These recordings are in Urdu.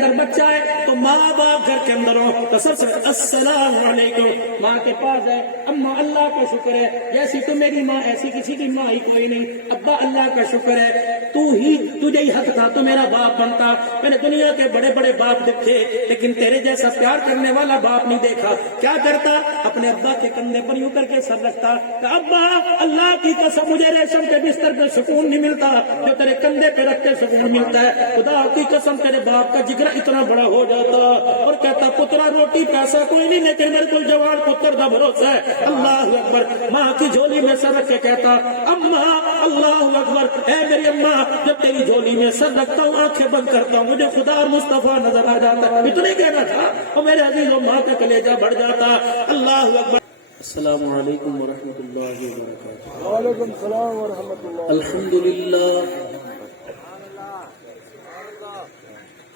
اندر بچہ ہے تو ماں باپ گھر کے اندر ہو تو سب سے السلام علیکم ماں کے پاس ہے. اما اللہ کا شکر ہے جیسی تو میری ماں ایسی کسی کی ماں ہی کوئی نہیں. ابا اللہ کا شکر ہے تجھے ہی حق تھا تو میرا باپ بنتا. میں نے دنیا کے بڑے بڑے باپ دیکھے لیکن تیرے جیسا پیار کرنے والا باپ نہیں دیکھا. کیا کرتا؟ اپنے ابا کے کندھے پر یوں کر کے سر رکھتا کہ ابا اللہ کی قسم مجھے ریشم کے بستر پہ سکون نہیں ملتا جو تیرے کندھے پہ رکھ کے سکون ملتا ہے. خدا کی قسم تیرے باپ کا جگر اتنا بڑا ہو جاتا اور کہتا پترا روٹی پیسہ کوئی نہیں لیکن میرے کو جوان پتر کا بھروسہ ہے. اللہ اکبر. ماں کی جھولی میں سر رکھ کے کہتا اما اللہ اکبر. اے میری اما جب تیری جھولی میں سر رکھتا ہوں آنکھیں بند کرتا ہوں مجھے خدا اور مصطفیٰ نظر آ جاتا ہے. اتنے کہنا تھا اور میرے عزیزوں ماں کا کلیجہ بڑھ جاتا. اللہ اکبر. السلام علیکم ورحمۃ اللہ وبرکاتہ. وعلیکم السلام ورحمۃ اللہ.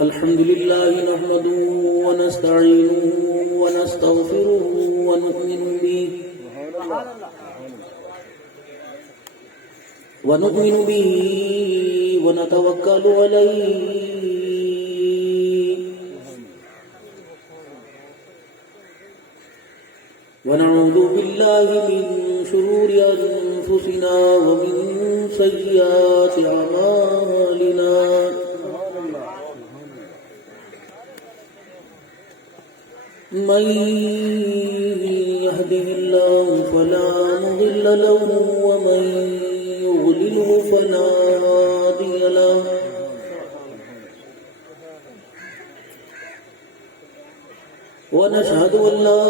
الحمد لله نحمده ونستعينه ونستغفره ونؤمن به ونتوكل عليه ونعوذ بالله من شرور أنفسنا ومن سيئات أعمالنا من يهده الله فلا مضل له ومن يضلله فلا هادي له. ونشهد أن لا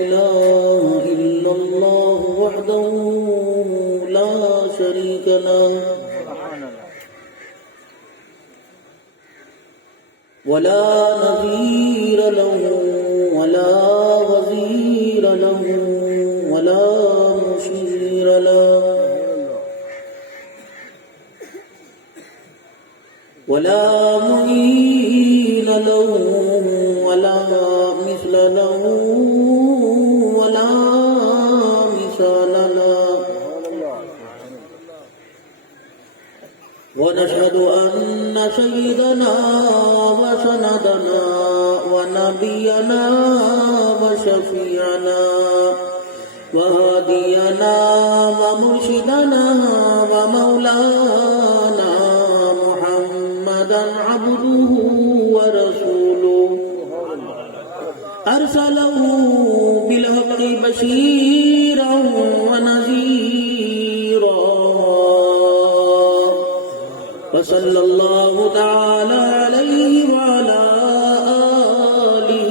إله إلا الله وحده لا شريك له ولا نظير له ولا وزير له ولا مشير له ولا معين له ولا مثل له ولا مثال له. ونشهد أن سيدنا وسندنا ونبينا وشفيعنا وهادينا ومرشدنا ومولانا محمدا عبده ورسوله أرسله بالحق بشيرا ونذيرا وصلى الله تعالى عليه وعلى آله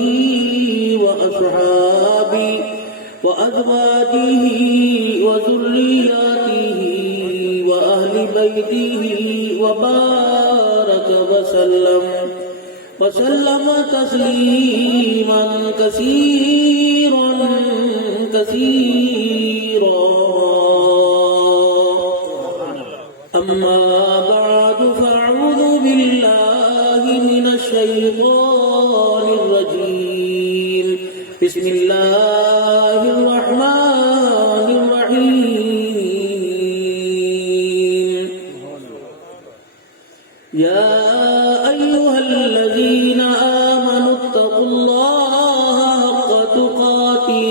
وأصحابه وأزواجه وذرياته وأهل بيته وبارك وسلم تسليما كثيرا كثيرا. أما بعد فأعوذ بالله من الشيطان الرجيم. بسم الله الرحمن الرحيم. يا أيها الذين آمنوا اتقوا الله حق تقاته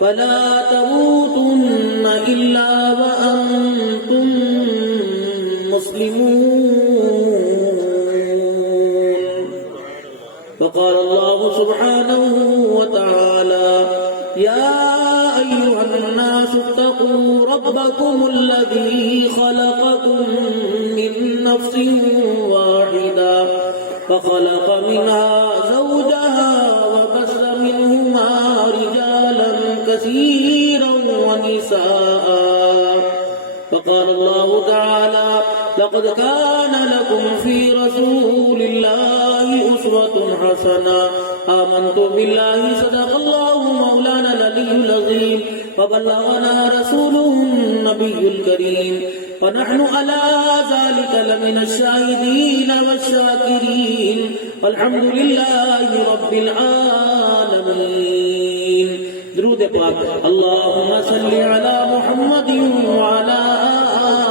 فلا تموتن إلا وأنتم مسلمون. فقال الله سبحانه وتعالى يا أيها الناس اتقوا ربكم الذي خلقكم من نفس واحدة فخلق منها زوجها وبث منهما رجالا كثيرا ونساء. فقال الله تعالى لقد كان لكم في رسول الله أسوة حسنة. آمنت بالله صدق الله مولانا العلي العظيم وبلغنا رسوله النبي الكريم ونحن على ذلك لمن الشاهدين والشاكرين والحمد لله رب العالمين. درود پاک. اللهم صل على محمد وعلى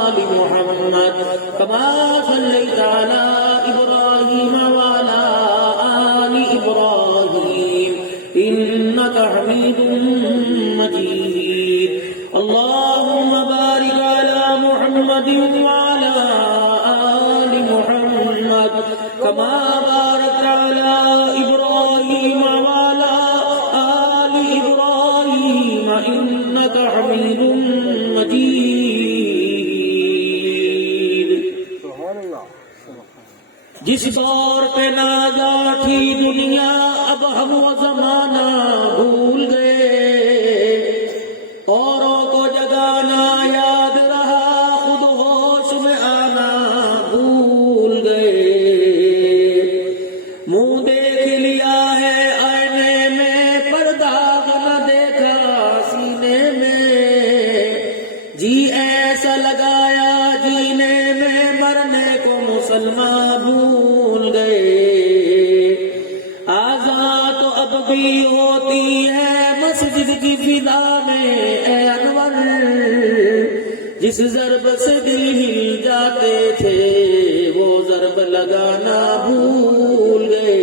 آل محمد كما صليت على إبراهيم إبراهيم وعلى آل إبراهيم إنك حميد مجيد اللهم بارك على محمد وعلى آل محمد كما باركت على إبراهيم وعلى آل إبراهيم إنك حميد مجيد سبحان اللہ جس دور پہ نازا تھی دنیا اب ہم وہ زمانہ بھول گئے اوروں کو جگانا یاد رہا خود ہوش میں آنا بھول گئے منہ دیکھ لیا ہے آئینے میں پر داغ نہ دیکھا سینے میں جی ایسا لگایا جینے میں مرنے کو مسلمان بھول گئے آزاد تو اب بھی ہوتی ہے مسجد کی فضا میں اے انور جس ضرب سے دل ہل جاتے تھے وہ ضرب لگانا بھول گئے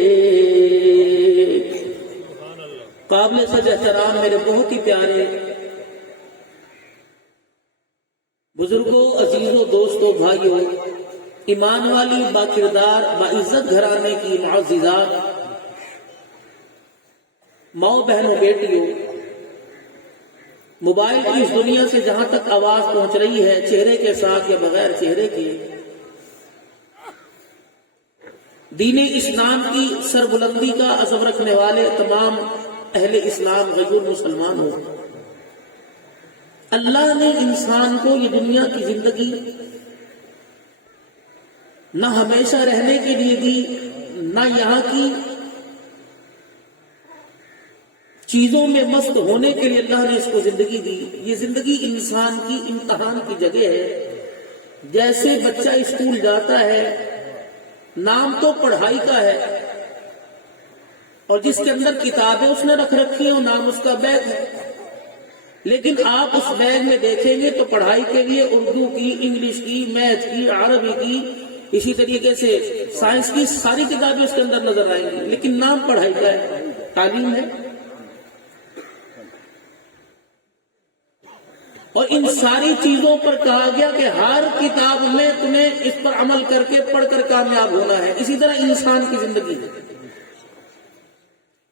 قابل سج احترام میرے بہت ہی پیارے بزرگوں عزیزوں دوستوں بھائیوں ایمان والی باکردار باعزت گھرانے کی معززات ماؤں بہنوں بیٹیوں موبائل کی اس دنیا سے جہاں تک آواز پہنچ رہی ہے چہرے کے ساتھ یا بغیر چہرے کے دین اسلام کی سربلندی کا عزم رکھنے والے تمام اہل اسلام غیر مسلمان ہو اللہ نے انسان کو یہ دنیا کی زندگی نہ ہمیشہ رہنے کے لیے دی نہ یہاں کی چیزوں میں مست ہونے کے لیے اللہ نے اس کو زندگی دی یہ زندگی انسان کی امتحان کی جگہ ہے جیسے بچہ اسکول جاتا ہے نام تو پڑھائی کا ہے اور جس کے اندر کتابیں اس نے رکھ رکھی ہیں نام اس کا بیگ ہے لیکن آپ اس بیگ میں دیکھیں گے تو پڑھائی کے لیے اردو کی انگلش کی میتھ کی عربی کی اسی طریقے سے سائنس کی ساری کتابیں اس کے اندر نظر آئیں گی لیکن نام پڑھائی کا ہے تعلیم ہے اور ان ساری چیزوں پر کہا گیا کہ ہر کتاب میں تمہیں اس پر عمل کر کے پڑھ کر کامیاب ہونا ہے اسی طرح انسان کی زندگی ہے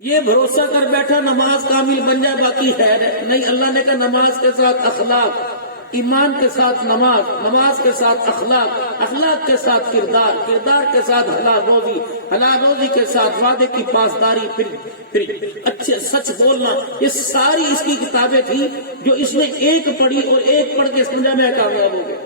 یہ بھروسہ کر بیٹھا نماز کامل بن جائے باقی خیر ہے نہیں اللہ نے کہا نماز کے ساتھ اخلاق ایمان کے ساتھ نماز نماز کے ساتھ اخلاق اخلاق کے ساتھ کردار کردار کے ساتھ حلال روزی کے ساتھ وعدے کی پاسداری پھر اچھے سچ بولنا یہ ساری اس کی کتابیں تھی جو اس نے ایک پڑھی اور ایک پڑھ کے سمجھا میں کامیاب ہو گیا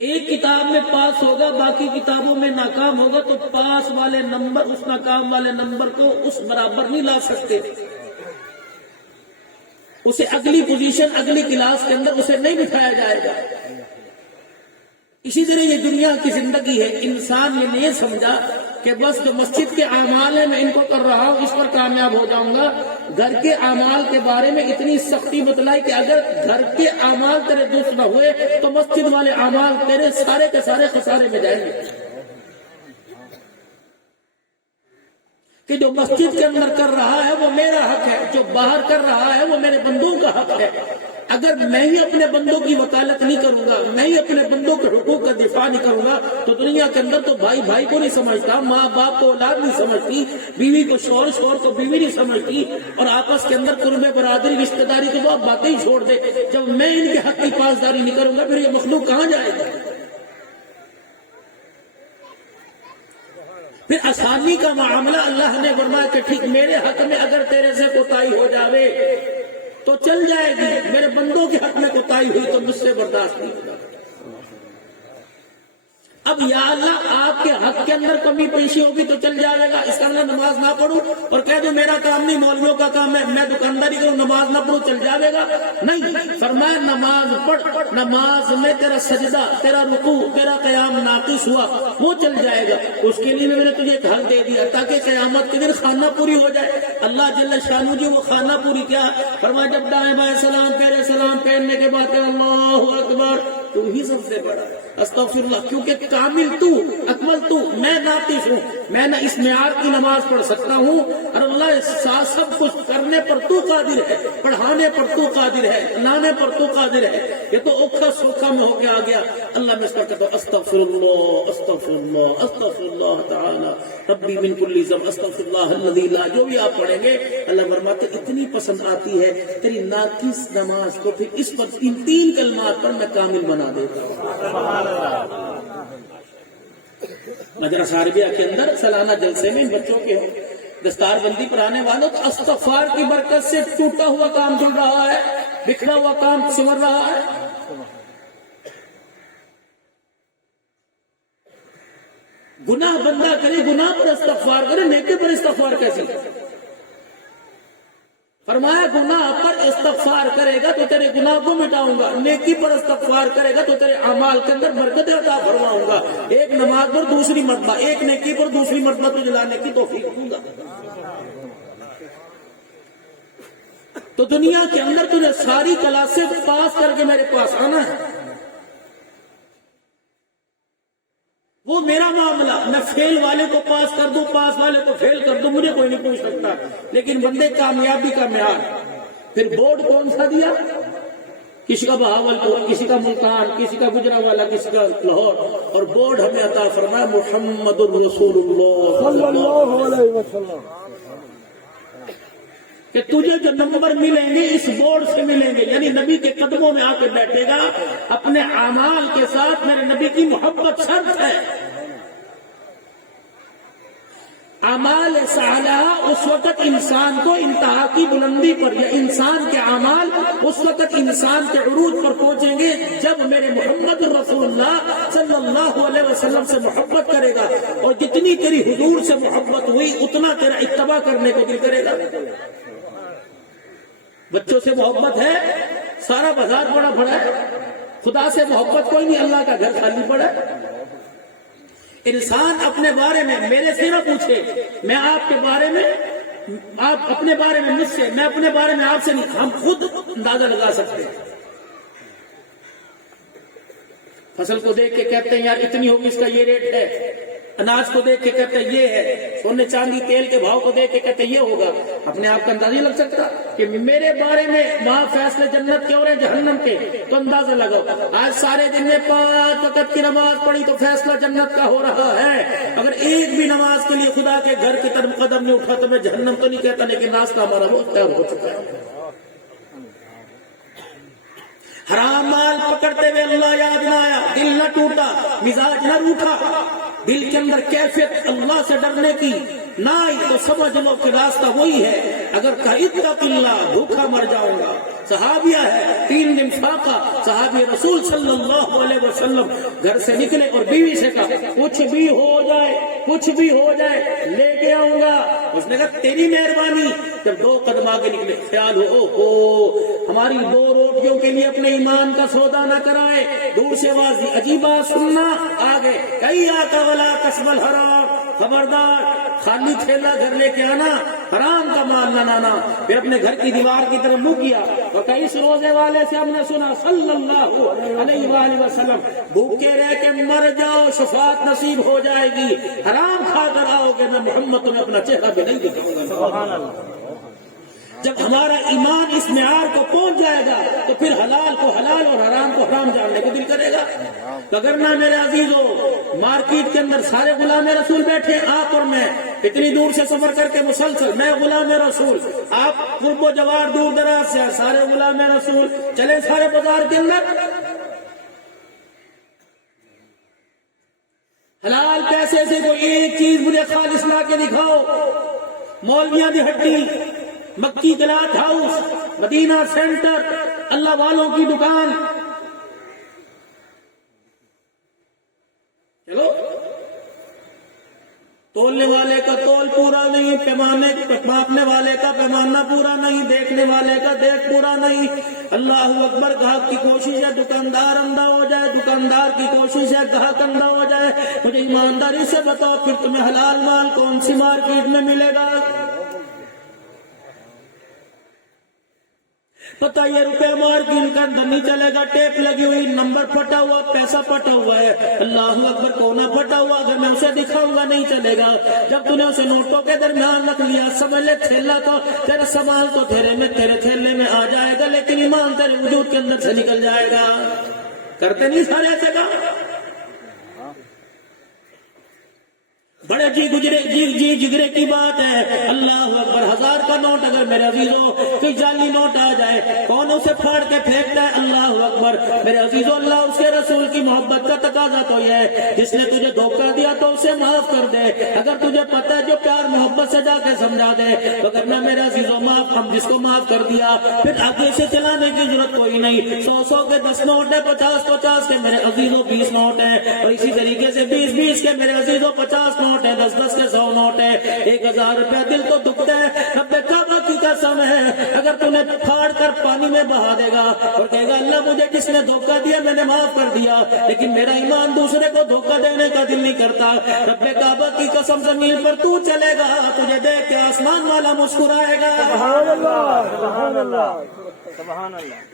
ایک کتاب میں پاس ہوگا باقی کتابوں میں ناکام ہوگا تو پاس والے نمبر اس ناکام والے نمبر کو اس برابر نہیں لا سکتے اسے اگلی پوزیشن اگلی کلاس کے اندر اسے نہیں بٹھایا جائے گا اسی طرح یہ دنیا کی زندگی ہے انسان یہ نہیں سمجھا کہ بس جو مسجد کے اعمال ہیں میں ان کو کر رہا ہوں اس پر کامیاب ہو جاؤں گا گھر کے اعمال کے بارے میں اتنی سختی بتلائی کہ اگر گھر کے اعمال تیرے درست نہ ہوئے تو مسجد والے اعمال تیرے سارے کے سارے خسارے میں جائیں گے کہ جو مسجد کے اندر کر رہا ہے وہ میرا حق ہے جو باہر کر رہا ہے وہ میرے بندوں کا حق ہے اگر میں ہی اپنے بندوں کی وکالت نہیں کروں گا میں ہی اپنے بندوں کے حقوق کا دفاع نہیں کروں گا تو دنیا کے اندر تو بھائی بھائی کو نہیں سمجھتا ماں باپ کو اولاد نہیں سمجھتی بیوی کو شوہر شوہر کو بیوی نہیں سمجھتی اور آپس کے اندر قرب برادری رشتہ داری تو وہ باتیں ہی چھوڑ دے جب میں ان کے حق کی پاسداری نہیں کروں گا پھر یہ مخلوق کہاں جائے گا پھر آسانی کا معاملہ اللہ نے فرمایا کہ ٹھیک میرے حق میں اگر تیرے سے کوتاہی ہو جاوے تو چل جائے گی میرے بندوں کے حق میں کوتاہی ہوئی تو مجھ سے برداشت نہیں ہوگا اب یا اللہ آپ کے حق کے اندر کمی پیشی ہوگی تو چل جائے گا اس کا اللہ نماز نہ پڑھوں اور کہہ دو میرا کام نہیں مولویوں کا کام ہے میں دکانداری کروں نماز نہ پڑھوں چل جائے گا نہیں فرمایا نماز پڑھ نماز میں تیرا سجدہ تیرا رکوع تیرا قیام ناقص ہوا وہ چل جائے گا اس کے لیے میں نے تجھے ایک حل دے دیا تاکہ قیامت کے دن خانہ پوری ہو جائے اللہ جل شانہ جی وہ خانہ پوری کیا فرمایا جب دائیں بائیں سلام پھیرے سلام پھیرنے کے بعد اللہ اکبر تو ہی سب سے بڑا ہے۔ استغفر اللہ، کیونکہ کامل تو، اکمل تو، میں ناقص ہوں، میں نہ اس معیار کی نماز پڑھ سکتا ہوں، اور اللہ سب کچھ کرنے پر تو قادر ہے، پڑھانے پر تو قادر ہے، لانے پر تو قادر ہے۔ یہ تو اوکھا سوکھا میں ہو کے آ گیا۔ اللہ میں اس پر کہتا ہوں استغفر اللہ استغفر اللہ استغفر اللہ تعالی ربی من کل ذنب استغفر اللہ الذی لا، جو بھی آپ پڑھیں گے اللہ فرماتے اتنی پسند آتی ہے تیری ناقص نماز کو، پھر اس پر ان 3 کلمات پر میں کامل بنا دیتا ہوں۔ مدرسہ عربیہ کے اندر سالانہ جلسے میں ان بچوں کے دستار بندی پر آنے والوں تو استغفار کی برکت سے ٹوٹا ہوا کام جڑ رہا ہے، بکھرا ہوا کام سمر رہا ہے۔ گناہ بندہ کرے، گناہ پر استغفار کرے، نیکی پر استغفار کیسی؟ فرمایا گناہ پر استغفار کرے گا تو تیرے گناہ کو مٹاؤں گا، نیکی پر استغفار کرے گا تو تیرے اعمال کے اندر برکت عطا فرماؤں گا، ایک نماز پر دوسری مرتبہ، ایک نیکی پر دوسری مرتبہ تجھے لانے کی توفیق دوں گا۔ تو دنیا کے اندر تجھے ساری کلاسیں پاس کر کے میرے پاس آنا ہے، وہ میرا معاملہ، میں فیل والے کو پاس کر دوں، پاس والے کو فیل کر دوں، مجھے کوئی نہیں پوچھ سکتا، لیکن بندے کامیابی کا معیار پھر بورڈ کون سا دیا؟ کسی کا بہاولپور، کسی کا ملتان، کسی کا گجرانوالہ، کسی کا لاہور، اور بورڈ ہمیں عطا فرمایا محمد رسول اللہ صلی اللہ علیہ وسلم، کہ تجھے جو نمبر ملیں گے اس بورڈ سے ملیں گے، یعنی نبی کے قدموں میں آ کے بیٹھے گا، اپنے اعمال کے ساتھ میرے نبی کی محبت شرط ہے۔ اعمال صالحہ اس وقت انسان کو انتہا کی بلندی پر، یا انسان کے اعمال اس وقت انسان کے عروج پر پہنچیں گے جب میرے محمد رسول اللہ صلی اللہ علیہ وسلم سے محبت کرے گا، اور جتنی تیری حضور سے محبت ہوئی اتنا تیرا اتباع کرنے کو دل کرے گا۔ بچوں سے محبت ہے، سارا بازار بڑا بڑا ہے، خدا سے محبت کوئی نہیں، اللہ کا گھر خالی پڑا ہے۔ انسان اپنے بارے میں میرے سے نہ پوچھے، میں آپ کے بارے میں، آپ اپنے بارے میں مجھ سے، میں اپنے بارے میں آپ سے نہیں، ہم خود اندازہ لگا سکتے ہیں۔ فصل کو دیکھ کے کہتے ہیں یار اتنی ہوگی، اس کا یہ ریٹ ہے، اناج کو دیکھ کے کہتے ہیں یہ ہے، سونے چاندی تیل کے بھاؤ کو دیکھ کے کہتے ہیں یہ ہوگا، اپنے آپ کا اندازہ نہیں لگ سکتا کہ میرے بارے میں وہاں فیصلے جنت کے اور جہنم کے، تو اندازہ لگاؤ۔ آج سارے دن میں 5 وقت کی نماز پڑھی تو فیصلہ جنت کا ہو رہا ہے، اگر ایک بھی نماز کے لیے خدا کے گھر کی طرف قدم نہیں اٹھا تو میں جہنم تو نہیں کہتا، لیکن راستہ ہمارا بہت تیار ہو چکا ہے۔ حرام مال پکڑتے ہوئے اللہ یاد نہ آیا، دل نہ ٹوٹا، مزاج نہ روٹا، دل کے اندر کیفیت اللہ سے ڈرنے کی نہ آئی تو سمجھ لو کہ راستہ وہی ہے۔ اگر اتق اللہ، بھوکا مر جاؤں گا۔ صحابیہ ہے، 3 دن فاقہ، صحابی رسول صلی اللہ علیہ وسلم گھر سے نکلے اور بیوی سے کہا کچھ بھی ہو جائے، کچھ بھی ہو جائے لے کے آؤں گا۔ اس نے کہا تیری مہربانی۔ جب 2 قدم آگے نکلے خیال ہو ہماری 2 روٹیوں کے لیے اپنے ایمان کا سودا نہ کرائے، دور سے آواز عجیب بات سننا، آگے کئی آقا ولا کسب الحرام، خبردار خالی تھیلا گھر لے کے آنا، حرام کا مال نہ لانا۔ پھر اپنے گھر کی دیوار کی طرف منہ کیا اور کئی اس روزے والے سے ہم نے سنا صلی اللہ علیہ وآلہ وسلم بھوکے رہ کے مر جاؤ شفاعت نصیب ہو جائے گی، حرام کھا کر آؤ گے میں محمد تمہیں اپنا چہرہ بھی نہیں دکھاؤں گا۔ سبحان اللہ۔ جب ہمارا ایمان اس معیار کو پہنچ جائے گا تو پھر حلال کو حلال اور حرام کو حرام جاننے کو دل کرے گا۔ اگر نہ میرے عزیزو، مارکیٹ کے اندر سارے غلام رسول بیٹھے، آپ اور میں اتنی دور سے سفر کر کے مسلسل، میں غلام رسول، آپ قرب و جوار دور دراز سے سارے غلام رسول، چلے سارے بازار کے اندر حلال پیسے سے کوئی ایک چیز مجھے خالص لا کے دکھاؤ۔ مولویاں دی ہڈی، مکی کلاتھ ہاؤس، مدینہ سینٹر، اللہ والوں کی دکان، چلو تولنے والے کا تول پورا نہیں، ماپنے والے کا پیمانہ پورا نہیں، دیکھنے والے کا دیکھ پورا نہیں۔ اللہ اکبر، گاہک کی کوشش ہے دکاندار اندھا ہو جائے، دکاندار کی کوشش ہے گاہک اندھا ہو جائے۔ مجھے ایمانداری سے بتاؤ پھر تمہیں حلال مال کون سی مارکیٹ میں ملے گا؟ پتہ یہ روپے مارکیٹ کا اندر نہیں چلے گا، ٹیپ لگی ہوئی، نمبر پھٹا ہوا، پیسہ پھٹا ہوا ہے، اللہ اکبر، کونا پھٹا ہوا، اگر میں اسے دکھاؤں گا نہیں چلے گا۔ جب تو نے اسے نوٹوں کے درمیان رکھ لیا، سمجھ لے تھیلا تو تیرا سامان تو تیرے تھیلے میں آ جائے گا، لیکن ایمان تیرے وجود کے اندر سے نکل جائے گا۔ کرتے نہیں سارے ایسے کام؟ بڑے جی جگرے کی بات ہے، اللہ اکبر، 1000 کا نوٹ اگر میرے عزیزوں کوئی جعلی نوٹ آ جائے، کون اسے پھاڑ کے پھینکتا ہے؟ اللہ اکبر میرے عزیزوں، اللہ اس کے رسول کی محبت کا تقاضا تو یہ ہے، جس نے تجھے دھوکہ دیا تو اسے معاف کر دے، اگر تجھے پتہ ہے جو پیار محبت سے جا کے سمجھا دے، تو کرنا میرے عزیزوں معاف، ہم جس کو معاف کر دیا پھر آگے سے چلانے کی ضرورت کوئی نہیں۔ 100 کے 10 نوٹ ہے، 50 کے میرے عزیزوں 20 نوٹ ہیں، اور اسی طریقے سے 20 کے میرے عزیزوں 50 نوٹ ہے، 10 کے 100 نوٹ ہے، 1000 روپیہ، دل تو دکھتا ہے۔ رب کعبہ کی قسم ہے، اگر تو نے پھاڑ کر پانی میں بہا دے گا اور کہے گا اللہ مجھے جس نے دھوکہ دیا میں نے معاف کر دیا، لیکن میرا ایمان دوسرے کو دھوکہ دینے کا دل نہیں کرتا، رب کعبہ کی قسم زمین پر تو چلے گا، تجھے دیکھ کے آسمان والا مسکرائے گا۔ سبحان اللہ، سبحان اللہ، سبحان اللہ۔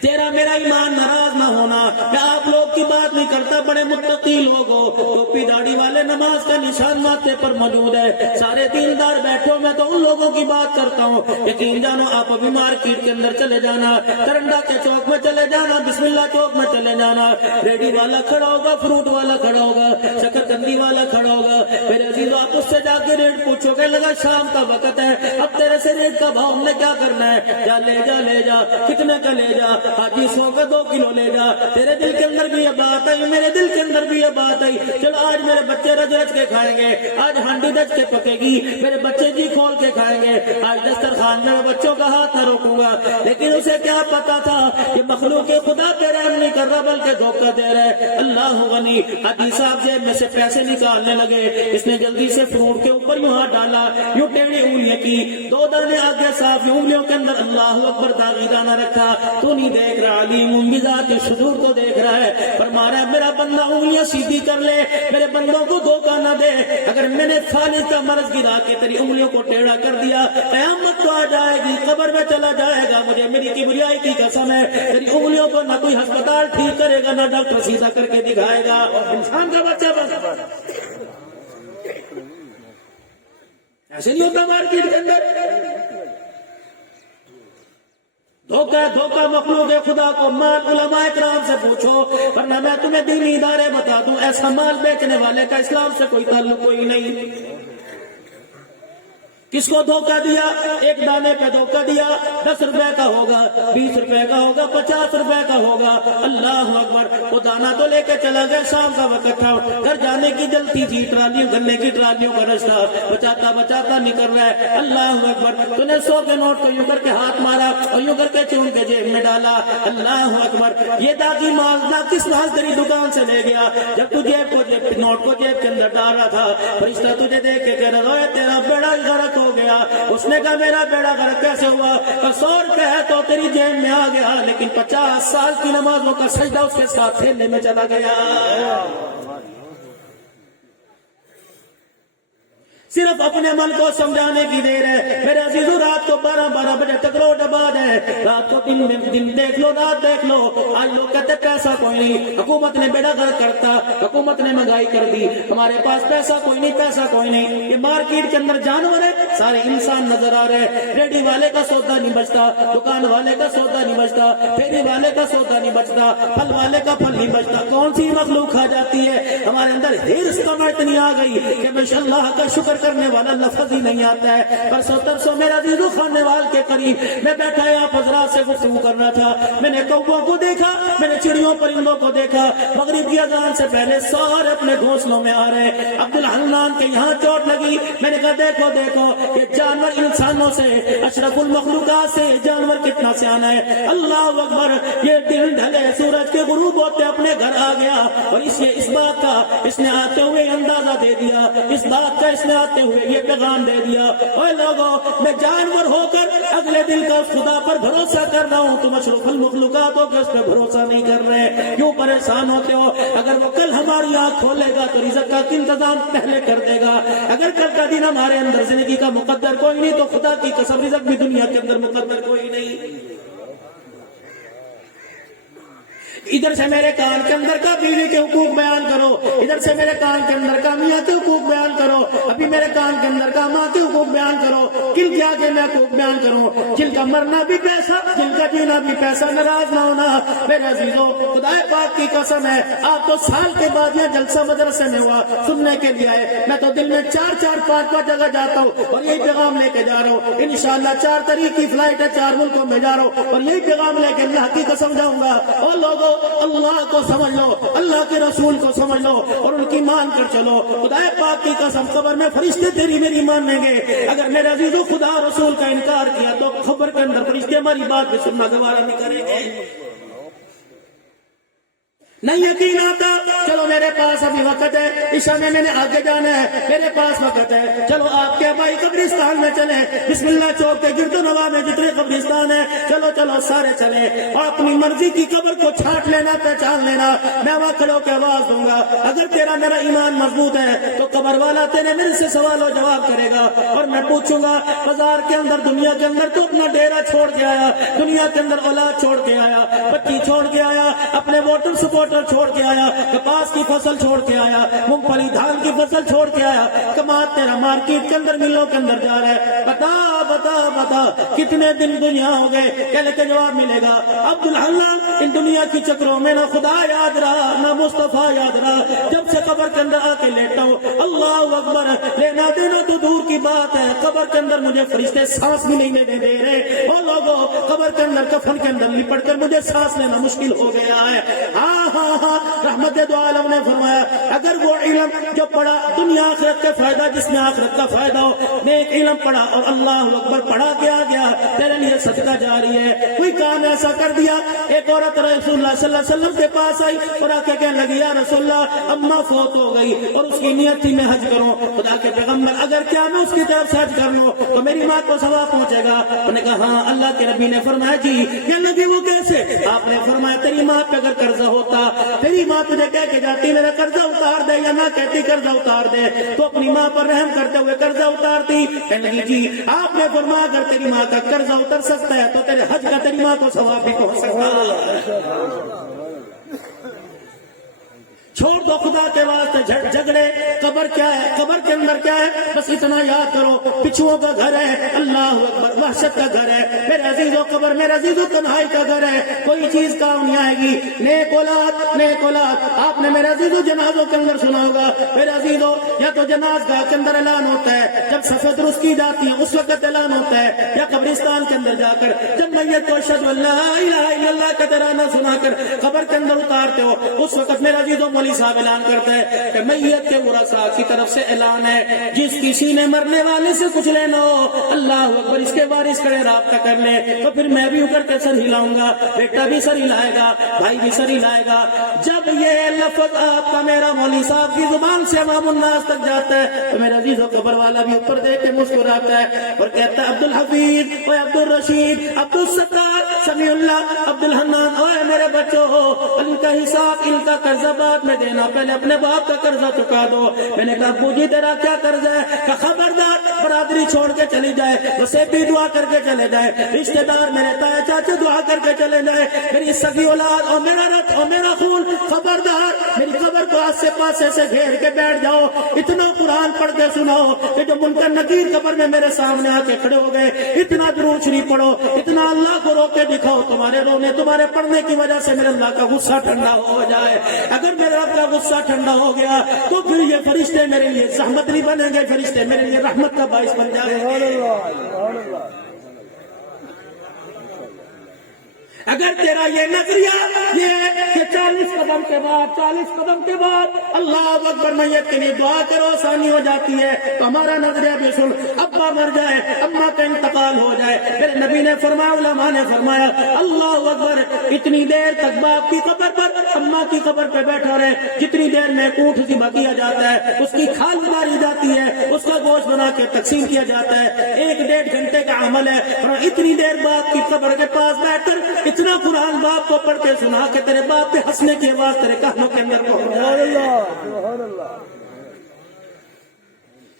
تیرا میرا ایمان ناراض نہ ہونا۔ میں آپ لوگ کی بات نہیں کرتا، بڑے متقی لوگ ہو، ٹوپی داڑھی والے، نماز کا نشان ماتھے پر موجود ہے، سارے دیندار بیٹھے ہو، میں تو ان لوگوں کی بات کرتا ہوں۔ یقین جانو آپ ابھی مارکیٹ کے اندر چلے جانا، کرنڈا کے چوک میں چلے جانا، بسم اللہ چوک میں چلے جانا، ریڈی والا کھڑا ہوگا، فروٹ والا کھڑا ہوگا، شکرکندی والا کھڑا ہوگا، میرے عزیزو آپ اس سے جا کے ریٹ پوچھو گے، لگا شام کا وقت ہے، اب تیرے سے ریٹ کا بھاؤ ہم نے کیا کرنا ہے، جا لے جا، کتنے کا لے جا، آجی 100 کا 2 کلو لے جا، تیرے دل کے اندر بھی یہ بات آئی، میرے دل کے اندر بھی یہ بات آئی، چلو آج میرے بچے رج کے کھائیں گے، آج ہانڈی رج کے پکے گی، میرے بچے جی کھول کے کھائیں گے، آج دسترخوان میں بچوں کا ہاتھ نہ روکوں گا، لیکن اسے کیا پتا تھا کہ مخلوق خدا پہ رحم نہیں کر رہا بلکہ دھوکہ دے رہا ہے۔ اللہ غنی، حدیث صاحب جیب میں سے پیسے نکالنے لگے، اس نے جلدی سے فروٹ کے اوپر یوں ہاتھ ڈالا، یوں ٹیڑھی انگلیاں کی، 2 دانے آگے صاف، انگلیوں کے اندر اللہ اکبر داغی دانہ رکھا، تو نہیں دیکھ رہا، علیم بذات الصدور کو دیکھ رہا ہے، فرما رہا ہے میرا بندہ انگلیاں سیدھی کر لے، میرے بندوں کو دھوکہ نہ دے، اگر میں نے فالج کا مرض گرا کے تیری انگلیوں کو ٹیڑھا کر دیا، قیامت تو آ جائے گی، قبر میں چلا جائے گا، مجھے میری کبریائی کی قسم ہے، تیری انگلیوں کو نہ کوئی ہسپتال ٹھیک کرے گا، نہ ڈاکٹر سیدھا کر کے دکھائے گا، انسان کا بچہ بس ایسے نہیں ہوتا مارکیٹ کے اندر۔ دھوکہ مخلوق خدا کو، مال علماء کرام سے پوچھو، ورنہ میں تمہیں دینی ادارے بتا دوں، ایسا مال بیچنے والے کا اسلام سے کوئی تعلق کوئی نہیں۔ کس کو دھوکہ دیا؟ ایک دانے پہ دھوکہ دیا، 10 روپے کا ہوگا، 20 روپے کا ہوگا، 50 روپے کا ہوگا، اللہ اکبر، وہ دانا تو لے کے چلا گیا، شام کا وقت تھا، گھر جانے کی جلتی تھی، ٹرالیوں گنے کی ٹرالیوں کا رشتہ بچاتا نکل رہا ہے، اللہ اکبر، تو نے 100 کے نوٹ کو یوں کر کے ہاتھ مارا اور یوں کر کے چون کے جیب میں ڈالا، اللہ اکبر، یہ داغی مال نہ کس مال تیری دکان سے لے گیا، جب تو نوٹ کو جیب کے اندر ڈال رہا تھا، فرشتہ تجھے دیکھ کے کہہ رہا ہے تیرا بیڑا غرق ہو گیا، اس نے کہا میرا بیڑا غرق کیسے ہوا، 100 روپے ہے تو تیری جیب میں آ گیا، لیکن 50 سال کی نمازوں کا سجدہ اس کے ساتھ تھیلے میں چلا گیا۔ صرف اپنے عمل کو سمجھانے کی دیر ہے میرے عزیزو، رات کو 12 بجے تک روڈ آباد ہے، رات کو دن دیکھ لو، رات دیکھ لو، آج لوگ کہتے پیسہ کوئی نہیں، حکومت نے بیڑا غرق کرتا، حکومت نے مہنگائی کر دی، ہمارے پاس پیسہ کوئی نہیں، یہ مارکیٹ کے اندر جانور ہے، سارے انسان نظر آ رہے ہیں، ریڈی والے کا سودا نہیں بچتا، دکان والے کا سودا نہیں بچتا، پھیری والے کا سودا نہیں بچتا، پھل والے کا پھل نہیں بچتا، کون سی مخلوق کھا جاتی ہے؟ ہمارے اندر ہرس کم اتنی آ گئی کہ ماشاء اللہ کا شکر کرنے والا لفظ ہی نہیں آتا ہے۔ پرسوں میرا عزیزو خانے وال کے قریب میں بیٹھا یا حضرات سے گفتگو کرنا تھا، میں نے کووں کو دیکھا، میں نے چڑیوں پرندوں کو دیکھا، مغرب کی اذان سے پہلے سارے اپنے گھونسلوں میں آ رہے، عبدالحنان کے یہاں چوٹ لگی، میں نے کہا دیکھو یہ جانور انسانوں سے، اشرف المخلوقات سے جانور کتنا سیانا ہے، اللہ اکبر، یہ دن ڈھلے سورج کے غروب ہوتے اپنے گھر آ گیا، اور اس بات کا اس نے آتے ہوئے اندازہ دے دیا، اس بات کا اس نے آتے ہوئے یہ پیغام دے دیا، اے لوگوں میں جانور ہو کر اگلے دل کا اس خدا پر بھروسہ کر رہا ہوں، تم اشرف المخلوقات ہو کے اس پہ بھروسہ نہیں کر رہے، کیوں پریشان ہوتے ہو؟ اگر وہ کل ہماری آنکھ کھولے گا تو رزق کا انتظام پہلے کر دے گا، اگر کل کا دن ہمارے اندر زندگی کا مقدر کوئی نہیں تو خدا کی قسم رزق بھی دنیا کے اندر مقدر کوئی نہیں۔ ادھر سے میرے کان کے اندر کا بیوی کے حقوق بیان کرو، ادھر سے میرے کان کے اندر کا میاں کے حقوق بیان کرو، ابھی میرے کان کے اندر کا ماں کے حقوق بیان کرو، کل کے آگے میں حقوق بیان کروں، جن کا مرنا بھی پیسہ، جن کا جینا بھی پیسہ، ناراض نہ ہونا میرے عزیزوں، خدا پاک کی قسم ہے آپ تو سال کے بعد یہ جلسہ مدرسے میں ہوا سننے کے لیے آئے، میں تو دل میں 4-5 جگہ جاتا ہوں اور یہی پیغام لے کے جا رہا ہوں، انشاءاللہ 4 تاریخ کی فلائٹ ہے، 4 ملکوں میں جا رہا ہوں اور یہی پیغام لے کے اللہ کی قسم جاؤں گا۔ اور لوگوں اللہ کو سمجھ لو، اللہ کے رسول کو سمجھ لو اور ان کی مان کر چلو، خدا پاک کی قسم قبر میں فرشتے تیری میری مانیں گے، اگر میرے عزیزو خدا رسول کا انکار کیا تو قبر کے اندر فرشتے ہماری بات بھی سننا گوارا نہیں کریں گے۔ نہیں یقین آتا چلو میرے پاس ابھی وقت ہے، عشاء میں نے آگے جانا ہے، میرے پاس وقت ہے، چلو آپ کے بھائی قبرستان میں چلیں، بسم اللہ چوک کے گرد و نواح میں جتنے قبرستان ہیں چلو سارے چلیں اور اپنی مرضی کی قبر کو چھانٹ لینا، پہچان لینا، میں وہاں کھڑے ہو کے آواز دوں گا، اگر تیرا میرا ایمان مضبوط ہے تو قبر والا تیرے میرے سے سوال و جواب کرے گا اور میں پوچھوں گا بازار کے اندر دنیا کے اندر تو اپنا ڈیرا چھوڑ کے آیا، دنیا کے اندر اولاد چھوڑ کے آیا، بچی چھوڑ کے آیا، اپنے ووٹر سپورٹ چھوڑ کے آیا، کپاس کی فصل چھوڑ کے آیا، مونگ پھلی دھان کی فصل چھوڑ کے آیا، کمات تیرا مارکیٹ کے اندر ملوں کے اندر جا رہا ہے، بتا کتنے دن دنیا ہو گئے، کہنے کے جواب ملے گا عبداللہ ان دنیا کی چکروں میں نہ خدا یاد رہا نہ مصطفیٰ یاد رہا، جب سے قبر کے اندر آ کے لیٹا ہوں اللہ اکبر، لینا دینا تو دور کی بات ہے، قبر کے اندر مجھے فرشتے سانس بھی نہیں لینے دے رہے، اور لوگوں قبر کے اندر کفن کے اندر لپٹ کر مجھے سانس لینا مشکل ہو گیا ہے۔ ہاں رحمت دو عالم نے فرمایا اگر وہ علم جو پڑھا دنیا آخرت کا فائدہ، جس میں آخرت کا فائدہ ہو، نیک علم پڑھا اور اللہ اکبر پڑھا کے آ گیا، تیرے لیے صدقہ جاری ہے۔ کوئی کام ایسا کر دیا، ایک عورت رسول اللہ صلی اللہ علیہ وسلم کے پاس آئی اور آ کے کہنے لگی یا رسول اللہ اماں فوت ہو گئی اور اس کی نیت تھی میں حج کروں، خدا کے پیغمبر اگر کیا میں اس کی طرف سے حج کر لوں تو میری ماں کو ثواب پہنچے گا؟ انہوں نے کہا ہاں، اللہ کے نبی نے فرمایا جی، کہ نبی وہ کیسے؟ آپ نے فرمایا تیری ماں پہ اگر قرضہ ہوتا، تیری ماں تجھے کہہ کے جاتی میرا قرضہ اتار دے یا نہ کہتی قرضہ اتار دے، تو اپنی ماں پر رحم کرتے ہوئے قرضہ اتارتی؟ کہنے لگی جی آپ نے فرمایا اگر تیری ماں کا قرضہ اتر سکتا ہے تو تیرے حج کا تیری ماں کو ثواب بھی پہنچ سکتا ہے۔ چھوڑ دو خدا کے واسطے جھگڑے، قبر کیا ہے، قبر کے اندر کیا ہے، بس اتنا یاد کرو پچھوؤں کا گھر ہے، اللہ اکبر، وحشت کا گھر ہے میرے عزیزوں، قبر میرے عزیزوں تنہائی کا گھر ہے، کوئی چیز کام نہیں آئے گی، نیک اولاد آپ نے میرے عزیزوں جنازوں کے اندر سنا ہوگا میرے عزیزوں، یا تو جناز گاہ کے اندر اعلان ہوتا ہے جب صفحہ درست کی جاتی ہے اس وقت اعلان ہوتا ہے، یا قبرستان کے اندر جا کر جب میت کو اشہد ان لا الہ الا اللہ کا ترانہ سنا کر قبر کے اندر اتارتے ہو، اس وقت میرے عزیزوں مولوی صاحب اعلان کرتے ہیں کہ میت کے ورثاء کی طرف سے اعلان ہے جس کسی نے مرنے والے سے کچھ لینا ہو اللہ اکبر اس کے وارث کرے رابطہ کر لے، تو پھر میں بھی اکڑ کے سر ہلاؤں گا، بیٹا بھی سر ہلائے گا، بھائی بھی سر ہلائے گا۔ جب یہ لفظ آپ کا میرا مولوی صاحب کی زبان سے عوام الناس تک جاتا ہے تو میرا عزیزوں قبر والا بھی اوپر دیکھ کے مسکراتا ہے اور کہتا ہے عبدالحفیظ اوے عبدالرشید عبدالستار سمیع اللہ عبدالحنان، اوے میرے بچوں ان کا حساب ان کا قرضہ بعد میں دینا، پہلے اپنے باپ کا قرضہ چکا دو۔ میں نے کہا ابو جی تیرا کیا قرض ہے؟ کہ خبردار برادری چھوڑ کے چلی جائے، اسے بھی دعا کر کے چلے جائے، رشتہ دار میرے تائے چاچے دعا کر کے چلے جائے، میری سگی اولاد اور میرا رت اور میرا خون، خبردار میری قبر کو آس سے پاسے سے گھیر کے بیٹھ جاؤ، اتنا قرآن پڑھ کے سناؤ کہ جو منکر نکیر قبر میں میرے سامنے آ کے کھڑے ہو گئے، اتنا درود شریف پڑھو، اتنا اللہ کو رو کے دکھاؤ، تمہارے رونے تمہارے پڑھنے کی وجہ سے میرے اللہ کا غصہ ٹھنڈا ہو جائے۔ اگر میرے رب کا غصہ ٹھنڈا ہو گیا تو پھر یہ فرشتے میرے لیے زحمت نہیں بنیں گے، فرشتے میرے لیے رحمت کا باعث بن جائیں گے۔ اگر تیرا یہ نظریہ یہ ہے کہ 40 قدم کے بعد اللہ اکبر میت کے لیے دعا کرو آسانی ہو جاتی ہے، تو ہمارا نظریہ بھی سن، ابا مر جائے، اما کا انتقال ہو جائے، میرے نبی نے فرمایا، علماء نے فرمایا اللہ اکبر اتنی دیر تک باپ کی قبر پر اما ماں کی قبر پہ بیٹھا رہے، جتنی دیر میں اونٹ ذبح کیا جاتا ہے، اس کی کھال اتاری جاتی ہے، اس کا گوشت بنا کے تقسیم کیا جاتا ہے، 1-1.5 گھنٹے کا عمل ہے، اور اتنی دیر باپ کی قبر کے پاس بیٹھ کر اتنا قرآن باپ کو پڑھ کے سنا کہ تیرے باپ پہ ہنسنے کی آواز تیرے کانوں کے اندر پہنچ جائے۔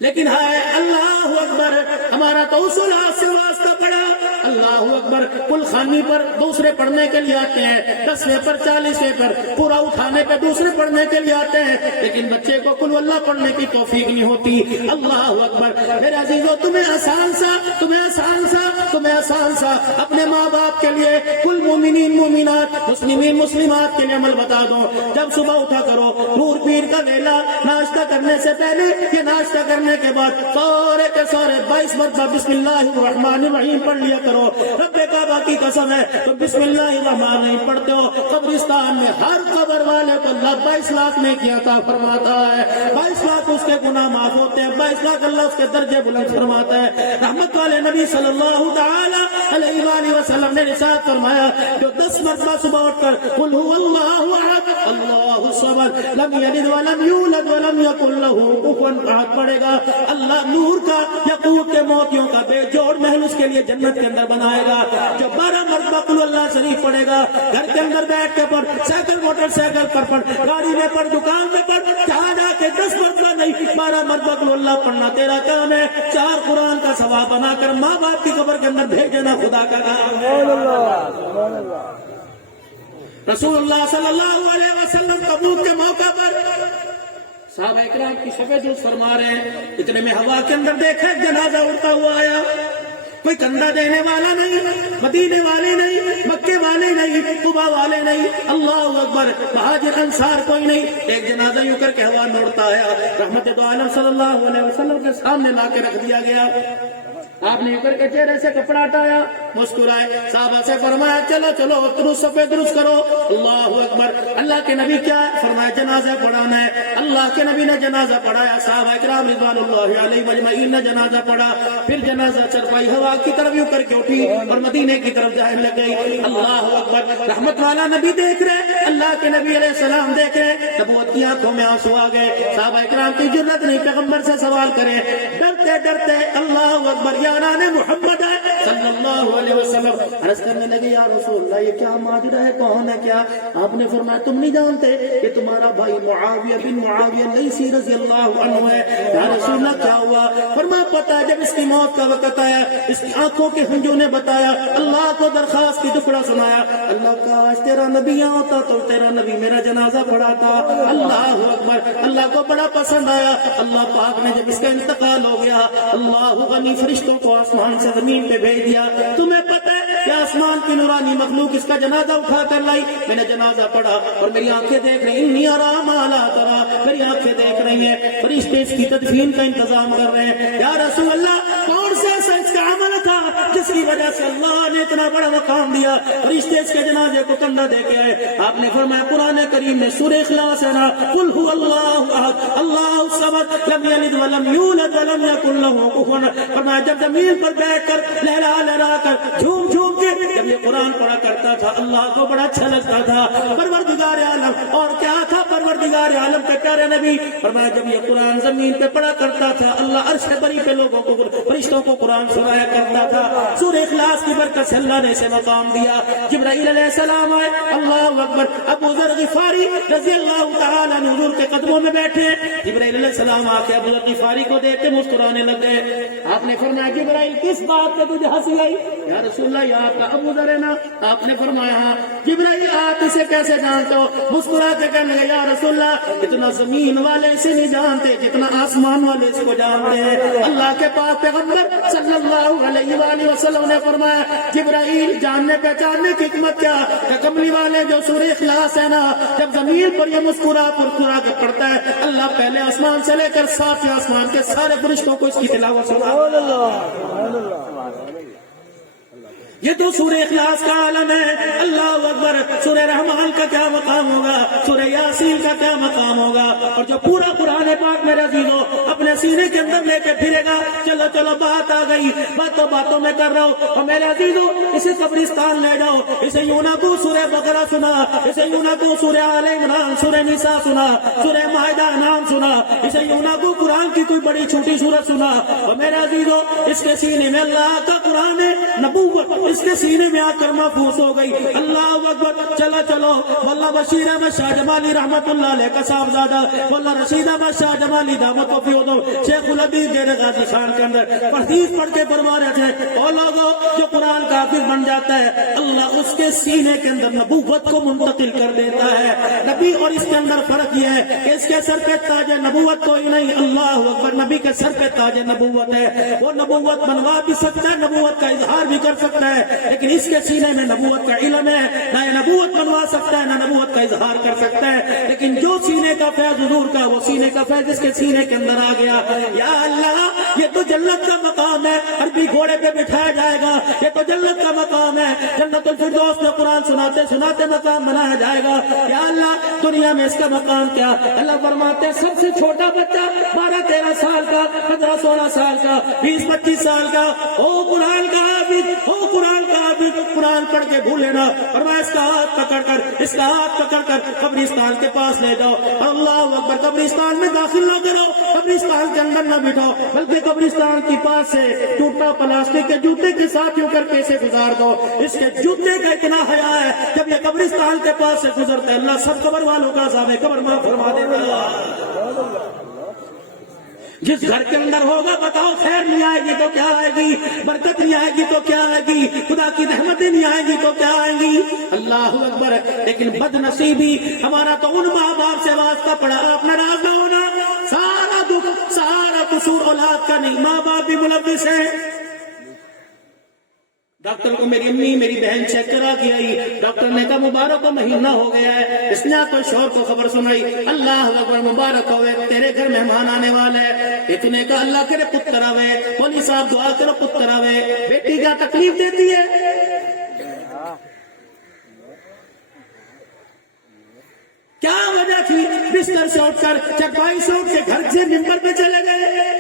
لیکن ہے اللہ اکبر، ہمارا تو اصول سے واسطہ پڑا، اللہ اکبر کل خانی پر دوسرے پڑھنے کے لیے آتے ہیں، 10ویں پر 40ویں پر پورا اٹھانے پہ دوسرے پڑھنے کے لیے آتے ہیں، لیکن بچے کو کل اللہ پڑھنے کی توفیق نہیں ہوتی۔ اللہ اکبر میرے عزیزو، تمہیں آسان سا اپنے ماں باپ کے لیے، کل مومنین مومنات، مسلمین مسلمات کے لیے عمل بتا دو۔ جب صبح اٹھا کرو، نور پیر کا ویلا، ناشتہ کرنے سے پہلے یہ ناشتہ کرنے کے بعد سارے کے سارے 22 مرتبہ بسم اللہ الرحمن الرحیم پڑھ لیا کرو۔ رب کعبہ کی قسم ہے تو بسم اللہ الرحمن الرحیم پڑھتے ہو، قبرستان میں ہر قبر والے کو اللہ 22 لاکھ میں کیا عطا فرماتا ہے، 22 لاکھ اس کے گناہ معاف ہوتے ہیں، 22 لاکھ اللہ اس کے درجے بلند فرماتا ہے۔ رحمت والے نبی صلی اللہ تعالی علیہ وآلہ وسلم نے ارشاد فرمایا، جو 10 مرتبہ صبح اٹھ کر قل هو اللہ احد اللہ الصمد لم یلد ولم یولد ولم یکن له کفوا احد پڑھے گا، اللہ نور کا یاقوت کے موتیوں کا بے جوڑ محل اس کے لیے جنت کے اندر بنائے گا۔ جو 12 مرتبہ قل اللہ شریف پڑھے گا، گھر کے اندر بیٹھ کے پڑھ، سائیکل موٹر سائیکل پر پڑھ، گاڑی میں پڑھ، دکان میں پڑھ، جہاں جا کے 10 مرتبہ نہیں 12 مرتبہ قل اللہ پڑھنا تیرا کام ہے۔ 4 قرآن کا ثواب بنا کر ماں باپ کی قبر کے اندر بھیج دینا خدا کا کام ہے۔ رسول اللہ صلی اللہ علیہ وسلم تبوک کے موقع پر صحابہ اکرام کی سفید فرما رہے ہیں، اتنے میں ہوا کے اندر دیکھا ایک جنازہ اڑتا ہوا آیا، کوئی کندھا دینے والا نہیں، مدینے والے نہیں، مکے والے نہیں، قبا والے نہیں، اللہ اکبر، مہاجر انصار کوئی نہیں، ایک جنازہ یوں کر کے ہوا میں اڑتا آیا، رحمت دو عالم صلی اللہ علیہ وسلم کے سامنے لا کے رکھ دیا گیا۔ آپ نے اوپر کے چہرے سے کپڑا ہٹایا، مسکرائے، صحابہ سے فرمایا چلو چلو درست صفے درست کرو۔ اللہ اکبر، اللہ کے نبی کیا ہے؟ فرمایا جنازہ پڑھانا ہے۔ اللہ کے نبی نے جنازہ پڑھایا، صحابہ کرام رضوان اللہ علیہ مجمعین نے جنازہ پڑھا، پھر جنازہ چرپائی ہوا کی طرف یوں کر کے اٹھی اور مدینے کی طرف جانے لگ گئی۔ اللہ اکبر، رحمت والا نبی دیکھ رہے، اللہ کے نبی علیہ السلام دیکھ رہے، نبوت کی آنکھوں میں آنسو آ گئے۔ صحابہ کرام کی جرت نہیں پیغمبر سے سوال کرے، ڈرتے ڈرتے اللہ اکبر یاران محمد صلی اللہ علیہ وسلم عرض کرنے لگے، یا رسول اللہ یہ کیا ماجرا ہے، کون ہے کیا؟ آپ نے فرمایا تم نہیں جانتے کہ تمہارا بھائی معاویہ بن معاویہ لیثی رضی اللہ عنہ ہے۔ یا رسول اللہ کیا ہوا؟ فرمایا پتہ ہے جب اس کی موت کا وقت آیا، اس کی آنکھوں کے ہنجھوں نے بتایا، اللہ کو درخواست کی ٹکڑا سنایا، اللہ کاش تیرا نبی ہوتا تو تیرا نبی میرا جنازہ پڑھاتا۔ اللہ اکبر، اللہ کو بڑا پسند آیا۔ اللہ پاک نے جب اس کا انتقال ہو گیا، اللہ غنی فرشتوں کو آسمان سے زمین پہ بھیج دیا۔ تمہیں پتہ ہے کہ آسمان کی نورانی مخلوق اس کا جنازہ اٹھا کر لائی، میں نے جنازہ پڑھا اور میری آنکھیں دیکھ رہی، انی ارا ما لا ترا، میری آنکھیں دیکھ رہی ہیں، فرشتے اس کی تدفین کا انتظام کر رہے ہیں۔ یا رسول اللہ کون سے ایسا اس کا عمل تھا جس کی وجہ سے اللہ نے اتنا بڑا مقام دیا؟ فرشتے اس کے جنازے کو کندھا دے کے آئے۔ آپ نے فرمایا قرآن کریم میں سورہ اخلاص ہے نا، قل هو اللہ احد اللہ الصمد لم یلد ولم یولد ولم یکن له کفوا احد۔ فرمایا جب زمین پر بیٹھ کر لہرا لہرا کر جھوم جھوم کے جب یہ قرآن پڑھا کرتا تھا، اللہ کو بڑا اچھا لگتا تھا۔ پروردگار عالم، اور کیا تھا پروردگار عالم کے پیارے نبی؟ فرمایا جب یہ قرآن زمین پہ پڑھا کرتا تھا، اللہ عرش بری پہ لوگوں کو، فرشتوں کو قرآن سنایا کرتا تھا۔ سورہ اخلاص کی برکت سے اللہ نے اسے مقام دیا۔ جبرائیل علیہ السلام آئے، اللہ اکبر، ابو ذر غفاری رضی اللہ تعالیٰ عنہ حضور کے قدموں میں بیٹھے، جبرائیل علیہ السلام آ کے ابو ذر غفاری کو دیکھ کے مسکرانے لگ گئے۔ آپ نے فرمایا جبرائیل کس بات پہ تجھے ہنسی آئی؟ یا رسول اللہ یہ آپ کا ابو ذر ہے نا؟ آپ نے فرمایا ہاں۔ جبرائیل آپ اسے کیسے جانتے ہو؟ مسکرا کے کہنے لگے، یا رسول اللہ اتنا زمین والے اسے نہیں جانتے جتنا آسمان والے اس کو جانتے ہیں۔ اللہ کے پاک پیغمبر صلی اللہ علیہ وآلہ وسلم نے فرمایا جبرائیل جاننے پہچاننے کی حکمت کیا کہ کملی والے جو سورہ اخلاص ہے نا، جب زمین پر یہ مسکرا کے پڑھتا ہے، اللہ پہلے آسمان سے لے کر 7 آسمان کے سارے فرشتوں کو اس کی تلاوت سنا۔ یہ تو سورہ اخلاص کا عالم ہے. اللہ اکبر. سورہ رحمان کا کیا مقام ہوگا, سورہ یاسین کا کیا مقام ہوگا, اور جو پورا قرآن پاک میرے عزیزو اپنے سینے کے اندر لے کے پھرے گا. چلو چلو بات آ گئی, باتوں میں کر رہا ہوں, اور میرے عزیزو اسے قبرستان لے جاؤ. اسے یوں نہ کو سورہ بقرہ سنا, اسے یوں نہ کو سورہ آل عمران, سورہ نساء سنا, سورہ مائدہ انعام سنا, اسے یوں نہ کو قرآن کی کوئی بڑی چھوٹی سورت سنا. اور میرے عزیزو اس کے سینے میں اللہ کا قرآن ہے, نبوت اس کے سینے میں آ کر محفوظ ہو گئی. اللہ اکبر. چلو چلو واللہ بشیر احمد شاہ جمالی رحمت اللہ علیہ کا صاحبزادہ, واللہ رشید احمد شاہ جمالی دعوت و فیودو شیخ الحدیث ڈیرے غازی خان کے اندر حدیث پڑھ کے فرما رہے تھے, اور لوگوں جو قرآن کا حافظ بن جاتا ہے اللہ اس کے سینے کے اندر نبوت کو منتقل کر دیتا ہے. نبی اور اس کے اندر فرق یہ ہے کہ اس کے سر پہ تاج نبوت کوئی نہیں. اللہ اکبر. نبی کے سر پہ تاج نبوت ہے, وہ نبوت بنوا بھی سکتا ہے, نبوت کا اظہار بھی کر سکتا ہے, لیکن اس کے سینے میں نبوت کا علم ہے. نہ نبوت بنوا سکتا ہے, نہ نبوت کا اظہار کر سکتا ہے, لیکن جو سینے کا فیض حضور کا, وہ سینے کا فیض اس کے سینے کے اندر آ گیا. یا اللہ یہ تو جنت کا مقام ہے, عربی گھوڑے پہ بٹھایا جائے گا, یہ تو جنت کا مقام ہے, جنت الفردوس میں قرآن سناتے سناتے مقام بنایا جائے گا. یا اللہ دنیا میں اس کا مقام کیا. اللہ فرماتے ہیں سب سے چھوٹا بچہ 12-13 سال کا, 15-16 سال کا, 20-25 سال کا, او قرآن کا حافظ, او قرآن کا حافظ, قرآن پڑھ کے بھولے نہ. فرمایا اس کا ہاتھ پکڑ کر قبرستان کے پاس لے جاؤ, اور اللہ اکبر قبرستان میں داخل نہ کرو, قبرستان کے اندر نہ بٹھاؤ, بلکہ قبرستان کے پاس سے ٹوٹا پلاسٹک کے جوتے کے ساتھ یوں کر پیسے گزار دو. اس کے جوتے کا اتنا حیا ہے, جب یہ قبرستان کے پاس سے گزرتا ہے اللہ سب قبر والوں کا عذاب قبر معاف فرما دیتا ہے. جس گھر کے اندر ہوگا بتاؤ خیر نہیں آئے گی تو کیا آئے گی, برکت نہیں آئے گی تو کیا آئے گی, خدا کی رحمتیں نہیں آئے گی تو کیا آئیں گی. اللہ اکبر. لیکن بد نصیبی ہمارا تو ان ماں باپ سے واسطہ پڑا, آپ ناراض نہ ہونا, سارا دکھ سارا قصور اولاد کا نہیں, ماں باپ بھی ملوث ہیں. ڈاکٹر کو میری امی میری بہن چیک کرا کے آئی, ڈاکٹر نے کہا مبارک مہینہ ہو گیا ہے. اس نے اپنے شوہر کو خبر سنائی, اللہ اکبر مبارک ہوئے, تیرے گھر مہمان آنے والے ہیں. ایک نے کہا اللہ کرے پتر آوے, مولوی صاحب دعا کرو پتر آوے. بیٹی کیا تکلیف دیتی ہے, کیا وجہ تھی, بستر سے اٹھ کر چرپائی سے اٹھ کے گھر سے ممبر پہ چلے گئے,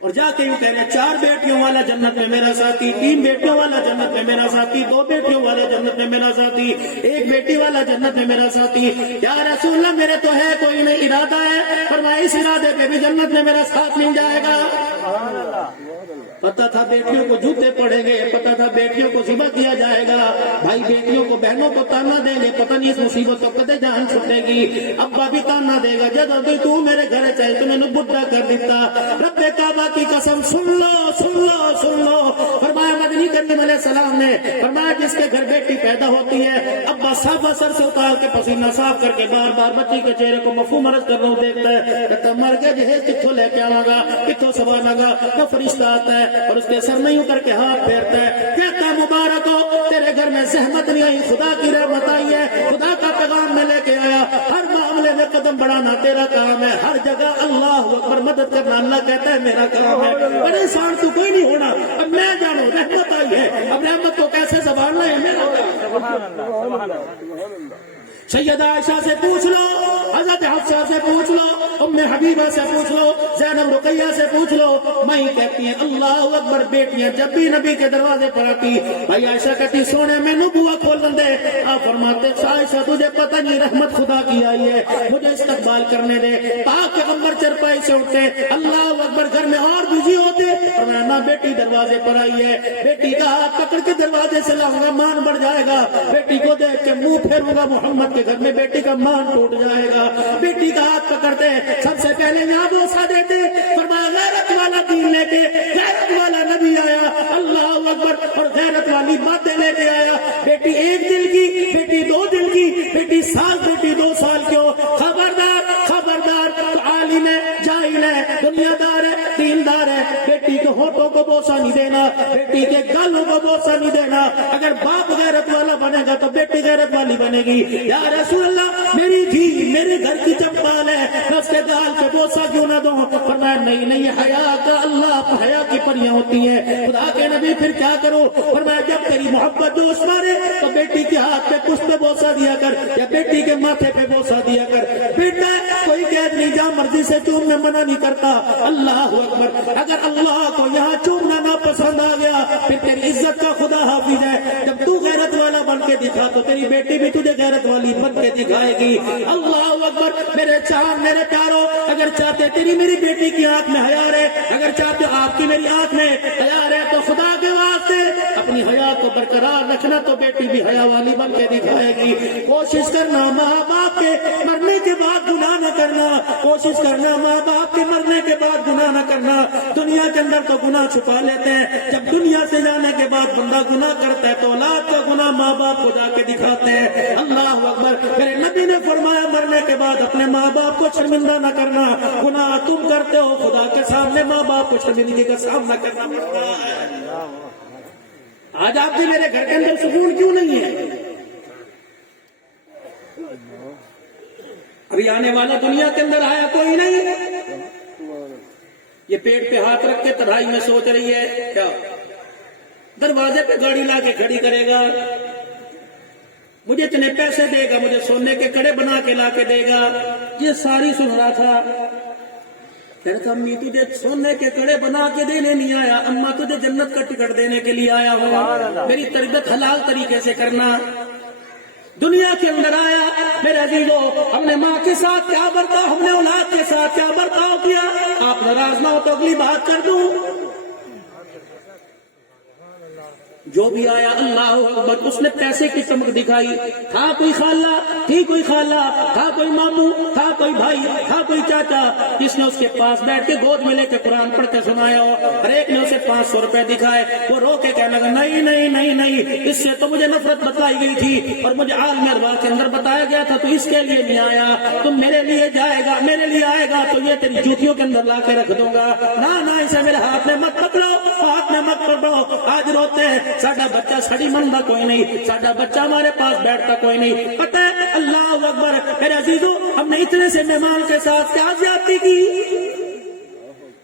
اور جا کے یوں کہہ رہے 4 بیٹیوں والا جنت میں میرا ساتھی, 3 بیٹیوں والا جنت میں میرا ساتھی, 2 بیٹیوں والا جنت میں میرا ساتھی, 1 بیٹی والا جنت میں میرا ساتھی. یا رسول اللہ میرے تو ہے کوئی نہیں ارادہ ہے, فرمایا اس ارادے پہ بھی جنت میں میرا ساتھ مل جائے گا. پتا تھا بیٹیوں کو جوتے پڑیں گے, پتا تھا بیٹیوں کو ذبح کیا جائے گا, بھائی بیٹیوں کو بہنوں کو تانا دیں گے, پتہ نہیں اس مصیبت کو کدے جان چھٹے گی. ابا بھی تانا دے گا, جب تو میرے گھر چاہے تو میں نے بڈھا کر دیتا. رب کعبہ کی قسم سن لو. فرمایا مدنی کریم علیہ السلام نے فرمایا جس کے گھر بیٹی پیدا ہوتی ہے, ابا صاف سر سے اتار کے پسینہ صاف کر کے بار بار بچی کے چہرے کو مفہوم عرض کر رہا ہوں دیکھتا ہے, کہتا مر گیا جہیز کتوں لے کے آنا گا, کتوں سوانا گا. تو فرشتہ آتا ہے اور اس کے سر میں یوں کر کے ہاتھ پھیرتا ہے, کہتا ہے مبارک ہو تیرے گھر میں زحمت نہیں آئی, خدا کی رحمت آئی ہے, خدا کا پیغام میں لے کے آیا. ہر معاملے میں قدم بڑھانا تیرا کام ہے, ہر جگہ اللہ اکبر مدد کرنا اللہ کہتا ہے میرا کام ہے. پریشان تو کوئی نہیں ہونا, اب میں جانو رحمت آئی ہے, اب رحمت کو کیسے سنبھالنا ہے میرا. سیدہ عائشہ سے پوچھ لو, حضرت حفصہ سے پوچھ لو, ام حبیبہ سے پوچھ لو, زینب رقیہ سے پوچھ لو, میں کہتی ہیں اللہ اکبر. بیٹیاں جب بھی نبی کے دروازے پر آتی, بھائی عائشہ کہتی سونے میں نبوہ کھول دے. آپ فرماتے عائشہ تجھے پتہ نہیں رحمت خدا کی آئی ہے, مجھے استقبال کرنے دے. پاک پیغمبر چرپائی سے اٹھتے, اللہ اکبر, گھر میں اور بزی ہوتے, فرمایا بیٹی دروازے پر آئی ہے, بیٹی کا ہاتھ پکڑ کے دروازے سے لاؤں گا, مان بڑھ جائے گا. بیٹی کو دیکھ کے منہ پھیروں گا, محمد کے گھر میں بیٹی کا مان ٹوٹ جائے گا. بیٹی کا ہاتھ پکڑتے سب سے پہلے یہاں بوسا دیتے, فرمایا غیرت والا دین لے کے غیرت والا نبی آیا, اللہ اکبر, اور غیرت والی باتیں لے کے آیا. بیٹی 1 دل کی, بیٹی 2 دل کی, بیٹی سال, بیٹی 2 سال کی ہو, خبردار خبردار, عالم ہے, جاہل ہے, دنیا دار ہے, دیندار ہے, بیٹی کے ہونٹوں کو بوسا نہیں دینا, بیٹی کے گالوں کو بوسا نہیں دینا. اگر باپ غیرت والا بنے گا تو بیٹی غیرت والی بنے گی. یا رسول اللہ میری دھی میرے گھر کی چمپال ہے, میں اس کے گال پہ بوسہ کیوں نہ دوں؟ فرمایا نہیں نہیں, حیا کا اللہ حیا کی پریاں ہوتی ہیں. خدا کے نبی پھر کیا کرو؟ فرمایا جب تیری محبت جوش مارے تو بیٹی کے ہاتھ پہ کچھ پہ بوسہ دیا کر, یا بیٹی کے ماتھے پہ بوسہ دیا کر. بیٹا کوئی قید نہیں, جا مرضی سے چوم میں منع نہیں کرتا. اللہ اکبر. اگر اللہ کو یہاں چومنا نہ پسند آ گیا پھر تیری عزت کا خدا حافظ ہے. جب تو غیرت والا بن کے دکھا تو تیری بیٹی بھی تجھے غیرت والی بن کے دکھائے گی. اللہ اکبر. میرے چاند میرے پیارو, اگر چاہتے تیری میری بیٹی کی آنکھ میں حیا رہے, اگر چاہتے آپ کی میری آنکھ میں حیا رہے, تو خدا کے واسطے اپنی حیا کو برقرار رکھنا, تو بیٹی بھی حیا والی بن کے دکھائے گی. کوشش کرنا ماں باپ کے مرنے کے بعد گناہ نہ کرنا, کوشش کرنا ماں باپ کے مرنے کے بعد گناہ نہ کرنا. دنیا کے اندر تو گناہ چھپا لیتے ہیں, جب دنیا سے جانے کے بعد بندہ گناہ کرتا ہے تو اولاد کا گناہ ماں باپ کو جا کے دکھاتے ہیں. اللہ اکبر. میرے نبی نے فرمایا مرنے کے بعد اپنے ماں باپ کو شرمندہ نہ کرنا. گناہ تم کرتے ہو, خدا کے سامنے ماں باپ کو شرمندگی کا سامنا کرنا پڑتا ہے. آج آپ بھی میرے گھر کے اندر سکون کیوں نہیں ہے؟ ابھی آنے والا دنیا کے اندر آیا کوئی نہیں. یہ پیٹ پہ ہاتھ رکھ کے تنہائی میں سوچ رہی ہے کیا دروازے پہ گاڑی لا کے کھڑی کرے گا, مجھے اتنے پیسے دے گا, مجھے سونے کے کڑے بنا کے لا کے دے گا. یہ ساری سن رہا تھا. کہہ رہا تھا امی تجھے سونے کے کڑے بنا کے دینے نہیں آیا, اما تجھے جنت کا ٹکٹ دینے کے لیے آیا ہوں. میری تربیت حلال طریقے سے کرنا. دنیا کے اندر آیا میرے عزیزو, ہم نے ماں کے ساتھ کیا برتاؤ, ہم نے اولاد کے ساتھ کیا برتاؤ کیا. آپ ناراض نہ ہو تو اگلی بات کر دوں. جو بھی آیا اللہ اکبر, اس نے پیسے کی چمک دکھائی. تھا کوئی خالہ, تھی کوئی خالہ, تھا کوئی ماموں, تھا کوئی بھائی, تھا کوئی چاچا, جس نے اس کے پاس بیٹھ کے گود میں لے کے قرآن پڑھ کے سنایا ہو. ہر ایک نے اسے 500 روپے دکھائے. وہ رو کے کہنے لگا نہیں نہیں نہیں نہیں, اس سے تو مجھے نفرت بتلائی گئی تھی اور مجھے عالم ارواح کے اندر بتایا گیا تھا, تو اس کے لیے نہیں آیا. تم میرے لیے جائے گا, میرے لیے آئے گا تو یہ تیری جوتیوں کے اندر لا کے رکھ دوں گا. نہ اسے میرے ہاتھ میں مت پکڑو, ہاتھ میں مت پکڑو. آج روتے ہیں ساڈا بچہ سڑی مندا کوئی نہیں, ساڈا بچہ ہمارے پاس بیٹھتا کوئی نہیں. پتہ ہے اللہ اکبر میرے عزیزو, ہم نے اتنے سے مہمان کے ساتھ کیا زیادتی کی.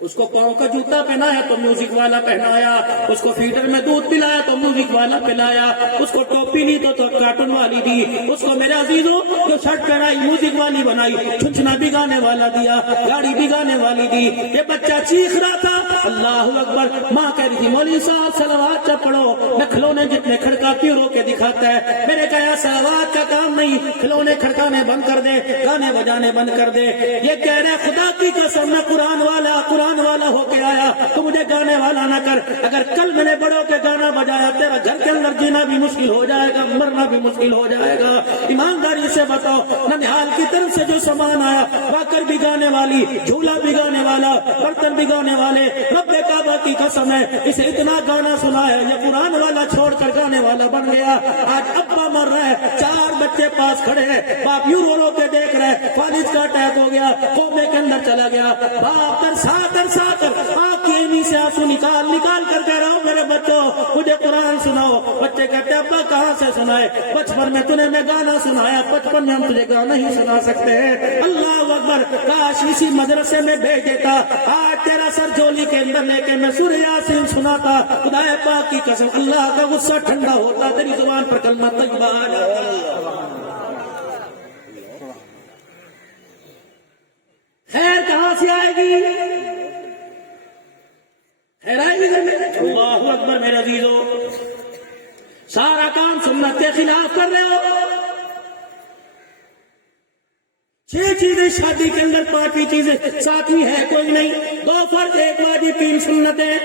اس کو پاؤں کا جوتا پہنایا تو میوزک والا پہنایا, اس کو فیڈر میں دودھ پلایا تو میوزک والا پلایا, اس کو ٹوپی لی تو کارٹون والی دی, اس کو میرے عزیزوں جو شرٹ پہنائی میوزک والی بنائی, چھنچنا بھی گانے والا دیا, گاڑی بھی گانے والی دی. یہ بچہ چیخ رہا تھا اللہ اکبر. ماں کہہ رہی تھی مولوی صاحب صلوات چا پڑھو, میں کھلونے جتنے کھڑکاتی ہوں رو کے دکھاتا ہے. میں نے کہا صلوات کا کام نہیں, کھلونے کھڑکانے بند کر دے, گانے بجانے بند کر دے. یہ کہہ رہے خدا کی قسم میں قرآن والا ہو کے آیا, تو مجھے گانے والا نہ کر. اگر کل میں نے بڑوں کے گانا بجایا تیرا گھر کے اندر جینا بھی مشکل ہو جائے گا, مرنا بھی مشکل ہو جائے گا. ایمانداری سے بتاؤ, ننہال کی طرف سے جو سامان آیا, واکر بھی گانے والی, جھولا بھی گانے والا, برتن بھی گانے والے, رب کعبہ کی قسم ہے اسے اتنا گانا سنایا, یہ قرآن والا چھوڑ کر گانے والا بن گیا. آج ابا مر رہا ہے, 4 بچے پاس کھڑے ہیں, باپ یوں رو رو کے دیکھ رہے, فالج کا اٹیک ہو گیا, کومے کے اندر چلا گیا. باپ ترسا کر آپ کی عینی سے آنسو نکال کر کہہ رہا ہوں میرے بچوں مجھے قرآن سناؤ. بچے کہتے ابا کہاں سے سنائے, بچپن میں تُنے میں گانا سنایا, بچپن میں ہم تجھے گانا ہی سنا سکتے ہیں. اللہ اکبر. کاش اسی مدرسے میں بھیج دیتا, آج تیرا سر جھولی کے اندر لے کے میں سورہ یاسین سناتا, خدا پاک کی قسم اللہ کا غصہ ٹھنڈا ہوتا, تیری زبان پر کلمہ طیبہ آ جاتا. خیر کہاں سے آئے گی, خیر آئے گی گھر میں. اللہ اکبر میرے عزیزو, سارا کام سنت کے خلاف کر رہے ہو. 6 چیزیں شادی کے اندر, 5ویں چیزیں, 7ویں ہے کوئی نہیں. 2 فرض 1 واجب 3 سنتیں.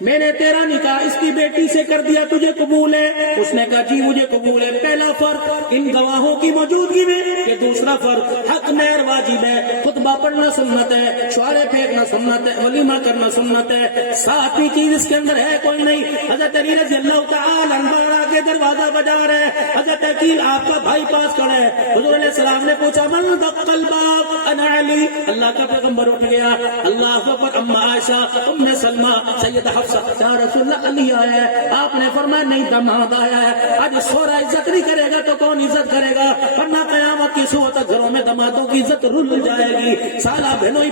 میں نے تیرا نکاح اس کی بیٹی سے کر دیا, تجھے قبول ہے؟ اس نے کہا جی مجھے قبول ہے. پہلا فرض ان گواہوں کی موجودگی میں. کہ دوسرا فرض حق مہر واجب ہے, خطبہ پڑھنا سنت ہے, شعرے پھینکنا سنت ہے, ولیمہ کرنا سنت ہے. 7ویں چیز اس کے اندر ہے کوئی نہیں. حضرت علی رضی اللہ تعالی عنہ کے دروازہ بجا رہے, حضرت عقیل آپ کا بھائی پاس کھڑا ہے. حضور علیہ السلام نے پوچھا من دق الباب, انا علی. اللہ کا پیغمبر اٹھ گیا, اللہ اکبر. اما عائشہ, ام سلمہ, سید حفصہ حفصہ یا رسول اللہ علی آیا ہے، آپ نے فرمایا نہیں دماد آیا ہے۔ آج سورا عزت نہیں کرے گا تو کون عزت کرے گا؟ ورنہ قیامت کی صبح تک گھروں میں دمادوں کی عزت رل جائے گی، سالہ بہنوئی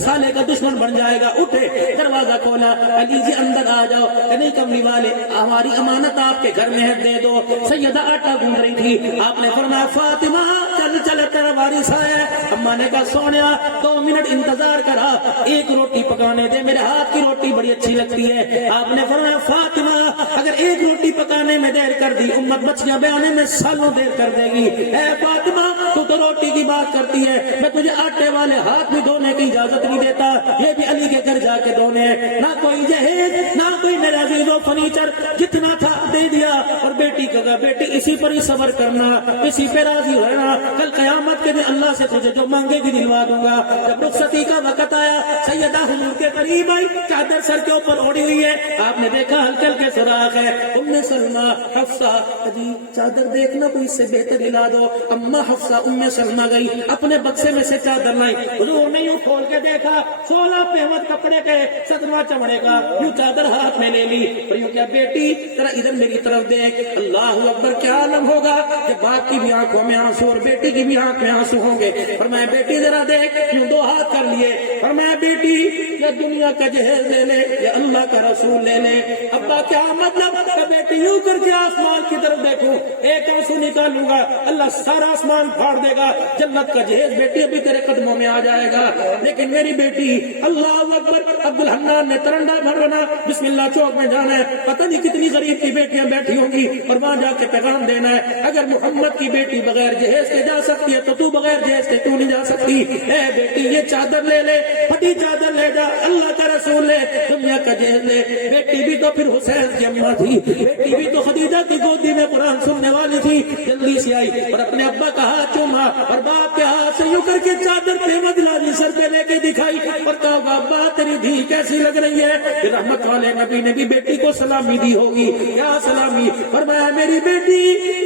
سالے کا دشمن بن جائے گا۔ اٹھے، دروازہ کھولا، علی جی اندر آ جاؤ۔ کہ نہیں کملی والے، ہماری امانت آپ کے گھر میں ہے، دے دو۔ سیدہ آٹا گھوم رہی تھی، آپ نے فرمایا فاطمہ چل چل تیرا وارث ہے۔ اماں نے کہا سونیا 2 منٹ انتظار کرا، ایک روٹی پکانے دے، میرے ہاتھ کی روٹی بڑی اچھی لگتی ہے۔ آپ نے فرمایا فاطمہ اگر ایک روٹی پکانے میں دیر کر دی، امت بچیاں بیانے میں سالوں دیر کر دے گی۔ اے فاطمہ تو روٹی کی بات کرتی ہے، میں تجھے آٹے والے ہاتھ بھی دھونے کی اجازت نہیں دیتا، یہ بھی علی کے گھر جا کے دھونے، نہ کوئی جہیز نہ کوئی میرا عزیزو فرنیچر، جتنا تھا دے دیا۔ اور بیٹی کا کہا بیٹی اسی پر ہی صبر کرنا، اسی پہ راضی رہنا، کل قیامت کے دن اللہ سے تجھے جو مانگے بھی دلوا دوں گا۔ جب رخصتی کا وقت آیا، سیدہ حضور کے قریب آئی، چادر سر کے اوپر اوڑی ہوئی ہے، آپ نے دیکھا ہلکے ہلکے سراغ ہے۔ ام سلمہ حفصہ جی چادر دیکھنا تو اس سے بہتر ہلا دو۔ اما حفصہ ام سلمہ گئی، اپنے بکسے میں سے چادر لائی، حضور نے یوں کھول کے دیکھا، 16 پہمت کپڑے کے 17واں چمڑے کا، یوں چادر ہاتھ میں لے لی اور یوں کیا بیٹی ذرا ادھر میری طرف دیکھ۔ اللہ اکبر، کیا عالم ہوگا کہ باپ کی بھی آنکھوں میں آنسو اور بیٹی کی بھی آنکھ میں آنسو ہوں گے۔ فرمایا بیٹی ذرا دیکھ، یوں 2 ہاتھ کر لیے، فرمایا بیٹی یا دنیا کا جہیز لے لے یا اللہ کا رسول لے لے۔ ابا کیا مطلب؟ کہ بیٹی یوں کر کے آسمان کی طرف دیکھوں، ایک آنسو نکالوں گا اللہ سارا آسمان پھاڑ دے گا، جنت کا جہیز بیٹی ابھی تیرے قدموں میں آ جائے گا۔ لیکن میری بیٹی اللہ اکبر، عبد الحنان نے ترنڈا بھرنا، بسم اللہ چوک میں جانا ہے، پتہ نہیں کتنی غریب کی بیٹیاں بیٹھی ہوں گی اور وہاں جا کے پیغام دینا ہے، اگر محمد کی بیٹی بغیر جہیز کے جا سکتی ہے تو تو بغیر جہیز کے کیوں نہیں جا سکتی؟ اے بیٹی یہ چادر لے لے، پھٹی چادر لے جا، اللہ کا رسول لے، دنیا کا جہیز لے۔ بیٹی بھی تو پھر حسین کی اماں تھی، بیٹی بھی تو خدیجہ کی گودی میں قرآن سننے والی تھی، جلدی سے آئی اور اپنے ابا کا ہاتھ چوما اور باپ کے ہاتھ سے یوں کر کے چادر پہ دلانی سر پہ لے کے دکھائی اور کہا ابا تیری دھی کیسی لگ رہی ہے؟ پھر رحمت والے نبی نے بھی بیٹی کو سلامی دی ہوگی، کیا سلامی؟ فرمایا میری بیٹی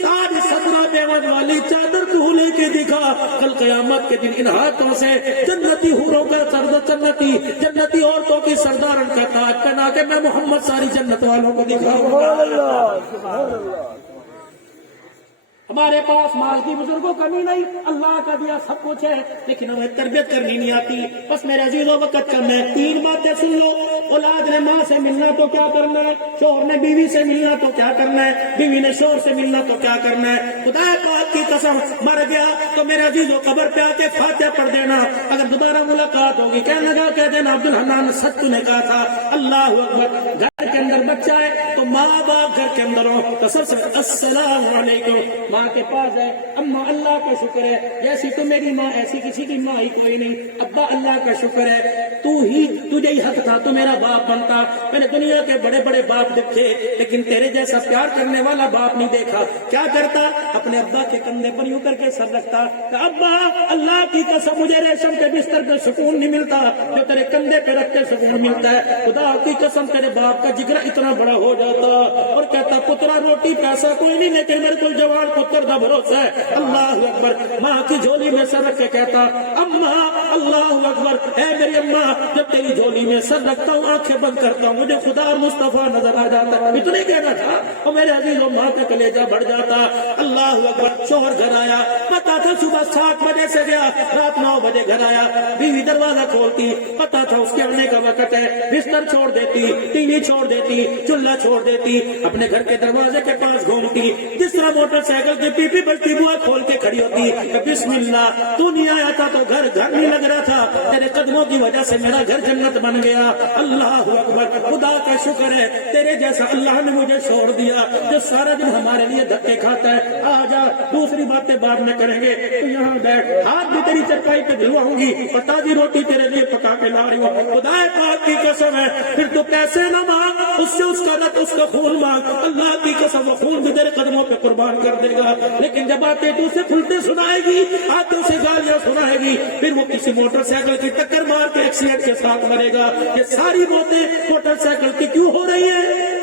آج 17 پہمت والی چادر کو لے کے دکھا، کل قیامت کے دن ان ہاتھوں سے جنتی حوروں کا جنتی عورتوں کی سردارن کا تاج پہنا کے میں محمد ساری جنت والوں کو دکھاؤں گا۔ ہمارے پاس مال کی بزرگوں کمی نہیں، اللہ کا دیا سب کچھ ہے، لیکن ہمیں تربیت کرنی نہیں آتی۔ بس میرے عزیزوں وقت کم ہے، 3 باتیں سن لو۔ اولاد نے ماں سے ملنا تو کیا کرنا ہے، شوہر نے بیوی سے ملنا تو کیا کرنا ہے، بیوی نے شوہر سے ملنا تو کیا کرنا ہے۔ خدا پاک کی قسم مر گیا تو میرے عزیزوں قبر پہ آ کے فاتحہ پڑھ دینا، اگر دوبارہ ملاقات ہوگی کہنے لگا کہہ دینا عبد الحنان سچ نے کہا تھا۔ اللہ اکبر، گھر کے اندر بچہ ہے تو ماں باپ گھر کے اندر ہو تو سب سے السلام علیکم، ماں کے پاس ہے، اماں اللہ کا شکر ہے، جیسی تو میری ماں ایسی کسی کی ماں ہی کوئی نہیں، ابا اللہ کا شکر ہے، تجھے ہی حق تھا تو میرا باپ بنتا، میں نے دنیا کے بڑے بڑے باپ دیکھے لیکن تیرے جیسا پیار کرنے والا باپ نہیں دیکھا۔ کیا کرتا؟ اپنے ابا کے کندھے پر یوں کر کے سر رکھتا کہ ابا اللہ کی قسم مجھے ریشم کے بستر پہ سکون نہیں ملتا جو تیرے کندھے پہ رکھ کے سکون ملتا ہے، خدا کی قسم تیرے باپ کا جگر اتنا بڑا ہو جاتا اور کہتا پترا روٹی پیسہ کوئی نہیں لیکن میرے کو جوان پتر دا بھروسہ ہے۔ اللہ اکبر، ماں کی جھولی میں سر رکھ کے کہتا اماں اللہ اکبر، اے میری اماں جب تیری جھولی میں سر رکھتا ہوں آنکھیں بند کرتا ہوں مجھے خدا اور مصطفیٰ نظر آ جاتا ہے، اتنے کہنا تھا اور میرے عزیزوں ماں کا کلیجہ بڑھ جاتا۔ اللہ اکبر، شوہر گھر آیا، پتا تھا صبح 7 بجے سے گیا، رات 9 بجے گھر آیا، بیوی دروازہ کھولتی، پتا تھا اس کے آنے کا وقت ہے، بستر چھوڑ دیتی، ٹی وی چھوڑ دیتی، چولہا چھوڑ دیتی، اپنے گھر کے دروازے کے پاس گھومتی، جس طرح موٹر سائیکل کی پیپی بجتی بوا کھول کے کھڑی ہوتی کہ بسم اللہ، تو نہیں آیا تھا تو گھر نہیں لگ رہا تھا، تیرے قدموں کی وجہ سے میرا گھر جنت بن گیا۔ اللہ اکبر، خدا کا شکر ہے تیرے جیسا اللہ نے مجھے چھوڑ دیا جو سارا دن ہمارے لیے دھکے کھاتا ہے۔ آ جا، دوسری باتیں بعد میں کریں گے، تو یہاں بیٹھ، ہاتھ بھی تیری چرپائی پہ دلواؤں گی اور تازی روٹی تیرے لیے پکا کے لا رہی ہوں، خدا پاک کی قسم ہے، پھر تو پیسے نہ مانگ، اس سے اس کا رت اس کا خون مانگ، اللہ کی قسم وہ خون بھی تیرے قدموں پہ قربان کر دے گا۔ لیکن جب آتے تو اسے پھلتے سنائے گی، آتے اسے گالیاں سنائے گی، پھر وہ کسی موٹر سائیکل کی ٹکر مار کے ایکسیڈنٹ کے ساتھ مرے گا۔ یہ ساری موتیں موٹر سائیکل کی کیوں ہو رہی ہیں؟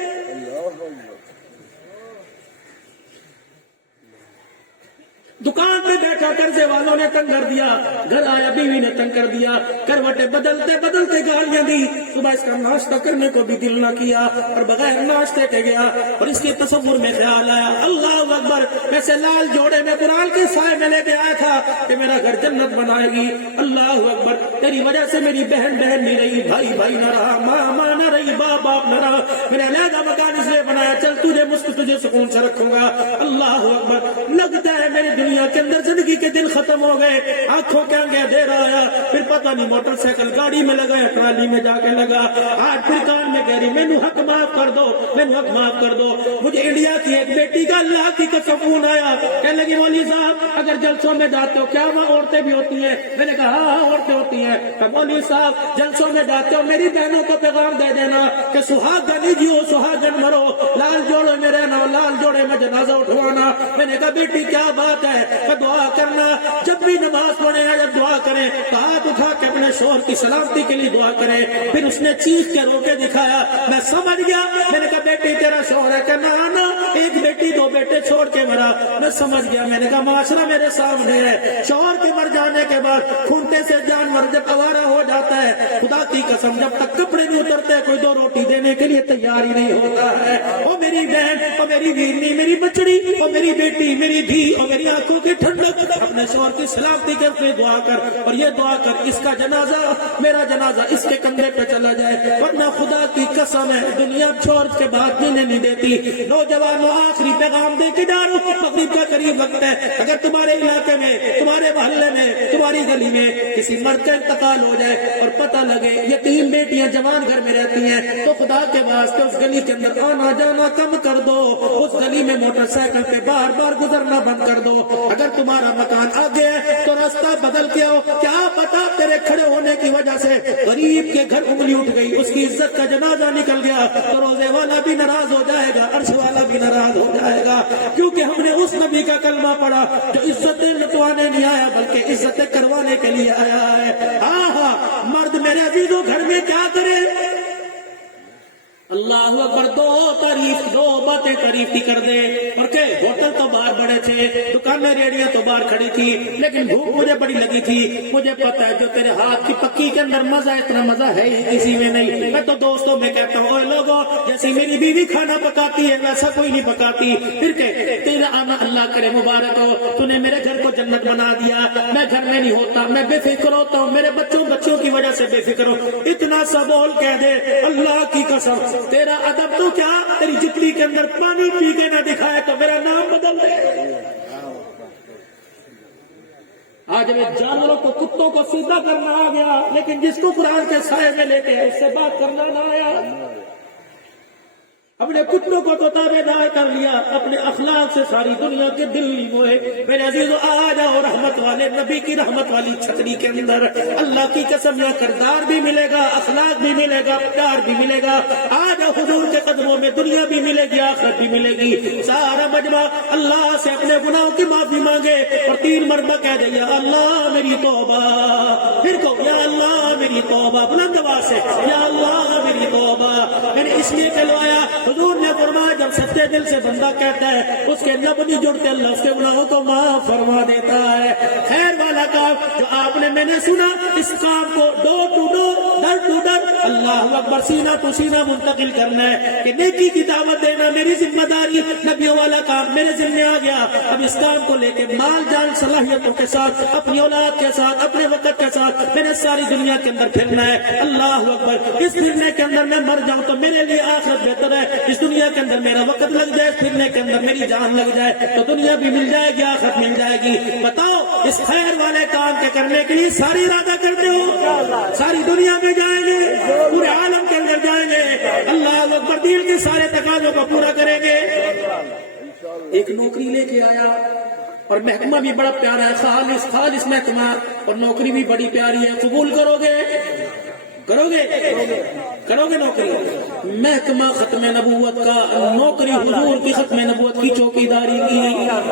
دکان پہ بیٹھا قرضے والوں نے تنگ کر دیا، گھر آیا بیوی نے تنگ کر دیا، کروٹیں بدلتے بدلتے گالیاں دی، صبح اس کا ناشتہ کرنے کو بھی دل نہ کیا اور بغیر ناشتے کے گیا، اور اس کے تصور میں خیال آیا اللہ اکبر، ویسے لال جوڑے میں قرآن کے سائے میں لے کے آیا تھا کہ میرا گھر جنت بنائے گی، اللہ اکبر، تیری وجہ سے میری بہن بہن نہیں رہی، بھائی بھائی نہ رہا، ماں ماں نہ رہی، باپ باپ نہ رہا، میرا علیحدہ مکان اس لیے بنایا، چل تجھے مست تجھے سکون سے رکھوں گا، اللہ اکبر، لگتا ہے میری دنیا کے اندر زندگی کے دن ختم ہو گئے، آنکھوں کے آگے اندھیرا آیا، پھر پتہ نہیں موٹر سائیکل گاڑی میں لگا ہے، ٹرالی میں جا کے لگا، آج پھر کان میں کہہ رہی مینو حق معاف کر دو، مینو حق معاف کر دو، مجھے انڈیا کی ایک بیٹی کا اللہ کی قسم فون آیا، کہنے لگی مولوی صاحب اگر جلسوں میں جاتے ہو کیا وہاں عورتیں بھی ہوتی ہیں؟ میں نے کہا ہاں عورتیں ہوتی ہیں، کہ مولوی صاحب جلسوں میں جاتے ہو میری بہنوں کو پیغام دے دینا کہ سہاگن جیو سہاگن مرو، لال جوڑے میں رہنا، لال جوڑے میں جنازہ اٹھوانا، میں نے کہا بیٹی کیا بات ہے، کہ دعا کرنا، جب بھی نماز پڑھے یا جب دعا کریں تو ہاتھ اٹھا کے اپنے شوہر کی سلامتی کے لیے دعا کریں، پھر اس نے چیخ کے رو کے دکھایا، میں سمجھ گیا، میں نے کہا بیٹی تیرا شوہر ہے، کہ نا ایک بیٹی دو بیٹے چھوڑ کے مرا، میں سمجھ گیا، میں نے کہا معاشرہ میرے سامنے ہے، شوہر کے مر جانے کے بعد کھونتے سے جانور جب آوارہ ہو جاتا ہے، خدا کی قسم جب تک کپڑے نہیں اترتے کوئی دو روٹی دینے کے لیے تیار ہی نہیں ہوتا ہے، او میری بہن، او میری ویرنی، میری بچڑی، او میری بیٹی، میری دھی، او میری آنکھوں کی ٹھنڈک، اپنے شوہر کی سلامتی کے لیے دعا کر، اور یہ دعا کر اس کا جنازہ، میرا جنازہ اس کے کندھے پہ چلا جائے، ورنہ خدا کی قسم ہے دنیا چھوڑ کے بعد جینے نہیں دیتی۔ نوجوانوں آخری پیغام دے کے ڈالو، مغرب کا قریب وقت ہے، اگر تمہارے علاقے میں، تمہارے محلے میں، تمہاری گلی میں کسی مرد کا انتقال ہو جائے اور پتہ لگے یتیم بیٹیاں جوان گھر میں رہتی ہیں تو خدا کے واسطے اس گلی کے اندر آنا جانا کم کر دو، اس گلی میں موٹر سائیکل پہ بار بار گزرنا بند کر دو، اگر تمہارا مکان آگے ہے تو راستہ بدل کے آؤ، کیا پتا تیرے کھڑے ہونے کی وجہ سے غریب کے گھر انگلی اٹھ گئی، اس کی عزت کا جنازہ نکل گیا تو روزے والا بھی ناراض ہو جائے گا، عرش والا بھی ناراض ہو جائے گا، کیونکہ ہم نے اس نبی کا کلمہ پڑھا جو عزتیں لٹوانے نہیں آیا بلکہ عزتیں کروانے کے لیے آیا ہے۔ ہاں مرد میرے عزیزوں گھر میں کیا کرے؟ اللہ اکبر، دو باتیں تعریف کی کر دے، اور کہ ہوٹل تو باہر بڑے تھے، دکانیں ریڑیاں تو باہر کھڑی تھی، لیکن بھوک مجھے بڑی لگی تھی، مجھے پتا ہے جو تیرے ہاتھ کی پکی کے اندر مزہ، اتنا مزہ ہے ہی کسی میں نہیں، میں تو دوستوں میں کہتا ہوں اے لوگوں جیسی میری بیوی کھانا پکاتی ہے ویسا کوئی نہیں پکاتی، پھر کہ تیرا آنا اللہ کرے مبارک ہو، تو نے میرے گھر کو جنت بنا دیا، میں گھر میں نہیں ہوتا، میں بے فکر ہوتا ہوں، میرے بچوں کی وجہ سے بے فکر ہوں، اتنا سا بول کہہ دے اللہ کی قسم تیرا ادب تو کیا، تیری جتلی کے اندر پانی پی کے نہ دکھائے تو میرا نام بدل دے۔ آج میں جانوروں کو، کتوں کو سیدھا کرنا آ گیا، لیکن جس کو قرآن کے سائے میں لے کے اس سے بات کرنا نہ آیا، اپنے کتوں کو تو تابع دار کر لیا، اپنے اخلاق سے ساری دنیا کے دل نہیں موئے۔ میرے عزیزو آ جاؤ رحمت والے نبی کی رحمت والی چھتری کے اندر، اللہ کی قسم یا کردار بھی ملے گا، اخلاق بھی ملے گا، پیار بھی ملے گا، آ جاؤ حضور کے قدموں میں، دنیا بھی ملے گی آخرت بھی ملے گی، سارا مجمع اللہ سے اپنے گناہوں کی معافی مانگے اور 3 مرتبہ کہہ دے یا اللہ میری توبہ، پھر کو یا اللہ میری توبہ، بلند آواز سے یا اللہ میری توبہ، میں نے اس لیے کہلوایا، حضور نے فرمایا جب سچے دل سے بندہ کہتا ہے اس کے لب نہیں جڑتے، اللہ اس کے گناہوں کو معاف فرما دیتا ہے۔ خیر والا کام جو آپ نے، میں نے سنا اس کام کو ڈور ٹو ڈور، ڈر ٹو ڈر، اللہ اکبر، سینہ تو سینہ منتقل کرنا ہے کہ نیکی کی دعوت دینا میری ذمہ داری، نبیوں والا کام میرے ذمہ آ گیا، اب اس کام کو لے کے مال جان صلاحیتوں کے ساتھ، اپنی اولاد کے ساتھ، اپنے وقت کے ساتھ میں نے ساری دنیا کے اندر پھرنا ہے۔ اللہ اکبر، اس پھرنے کے اندر میں مر جاؤں تو میرے لیے آخرت بہتر ہے، اس دنیا کے اندر میرا وقت لگ جائے، پھرنے کے اندر میری جان لگ جائے تو دنیا بھی مل جائے گی، آخرت مل جائے گی۔ بتاؤ اس خیر والے کام کے کرنے کے لیے ساری ارادہ کرتے ہو، ساری دنیا میں جائیں گے، پورے عالم کے اندر جائیں گے، اللہ اکبر، دین کے سارے تقاضوں کو پورا کریں گے۔ ایک نوکری لے کے آیا اور محکمہ بھی بڑا پیارا ہے، خالص محکمہ، اور نوکری بھی بڑی پیاری ہے، قبول کرو گے؟ کرو گے نوکری؟ محکمہ ختم نبوت کا نوکری حضور کی ختم نبوت کی چوکیداری کی،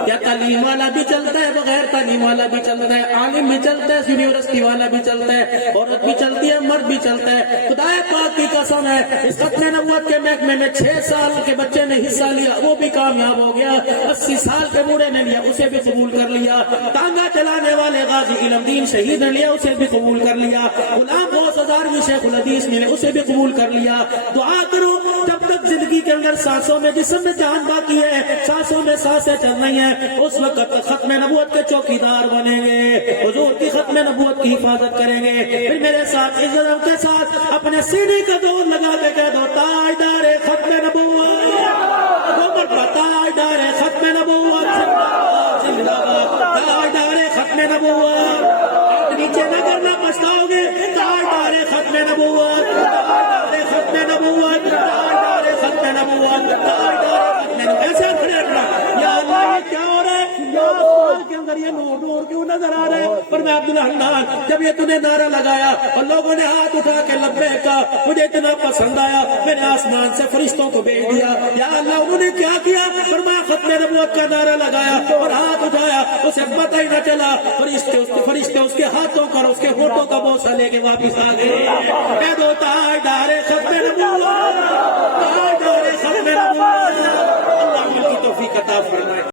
یا تعلیم والا بھی چلتا ہے، بغیر تعلیم والا بھی چلتا ہے، عالم بھی چلتا ہے، یونیورسٹی والا بھی چلتا ہے، عورت بھی چلتی ہے، مرد بھی چلتا ہے۔ خدا پاک کی قسم ہے، اس ختم نبوت کے محکمے میں 6 سال کے بچے نے حصہ لیا، وہ بھی کامیاب ہو گیا، 80 سال کے بوڑھے نے لیا، اسے بھی قبول کر لیا، ٹانگا چلانے والے غازی علم دین شہید نے لیا، اسے بھی قبول کر لیا، غلام غوث ہزاروی شیخ الحدیث نے اسے بھی قبول کر لیا۔ دعا کرو جب تک زندگی کے اندر سانسوں میں، جسم میں جان باقی ہے، سانسوں میں سانسیں چل رہی ہیں، اس وقت تک ختم نبوت کے چوکیدار بنیں گے، حضور کی ختم نبوت کی حفاظت کریں گے۔ پھر میرے ساتھ عزت کے ساتھ اپنے سینے کا زور لگا کے کہہ دو تاجدار ختم نبوت، تاجدار ختم نبوت زندہ باد، تاجدار ختم نبوت، ہاتھ نیچے نہ کرنا پچھتاؤ گے، تاجدار ختم نبوت، تاجدار ختم نبوت، تاجدار ختم نبوت، تاجدار ختم نبوت۔ ایسے کھڑے رہنا، یا اللہ یہ کیا ہو رہا ہے، یا آسمان کے اندر یہ نور نور کیوں نظر آ رہا ہے؟ اور میں عبدالرحمان جب یہ تُنے نعرہ لگایا اور لوگوں نے ہاتھ اٹھا کے لبیک کہا، مجھے اتنا پسند آیا، میں نے آسمان سے فرشتوں کو بھیج دیا۔ یا اللہ انہوں نے کیا کیا؟ فرمایا ختم نبوت کا نعرہ لگایا اور ہاتھ اٹھایا، اسے پتہ ہی نہ چلا، فرشتے اس کے ہاتھوں کا، اس کے ہونٹوں کا بوسہ لے کے واپس آ گئے۔ کہہ دو تاجدار ختم نبوت، تاجدار ختم نبوت۔ اللہ کی توفیق عطا فرمائے۔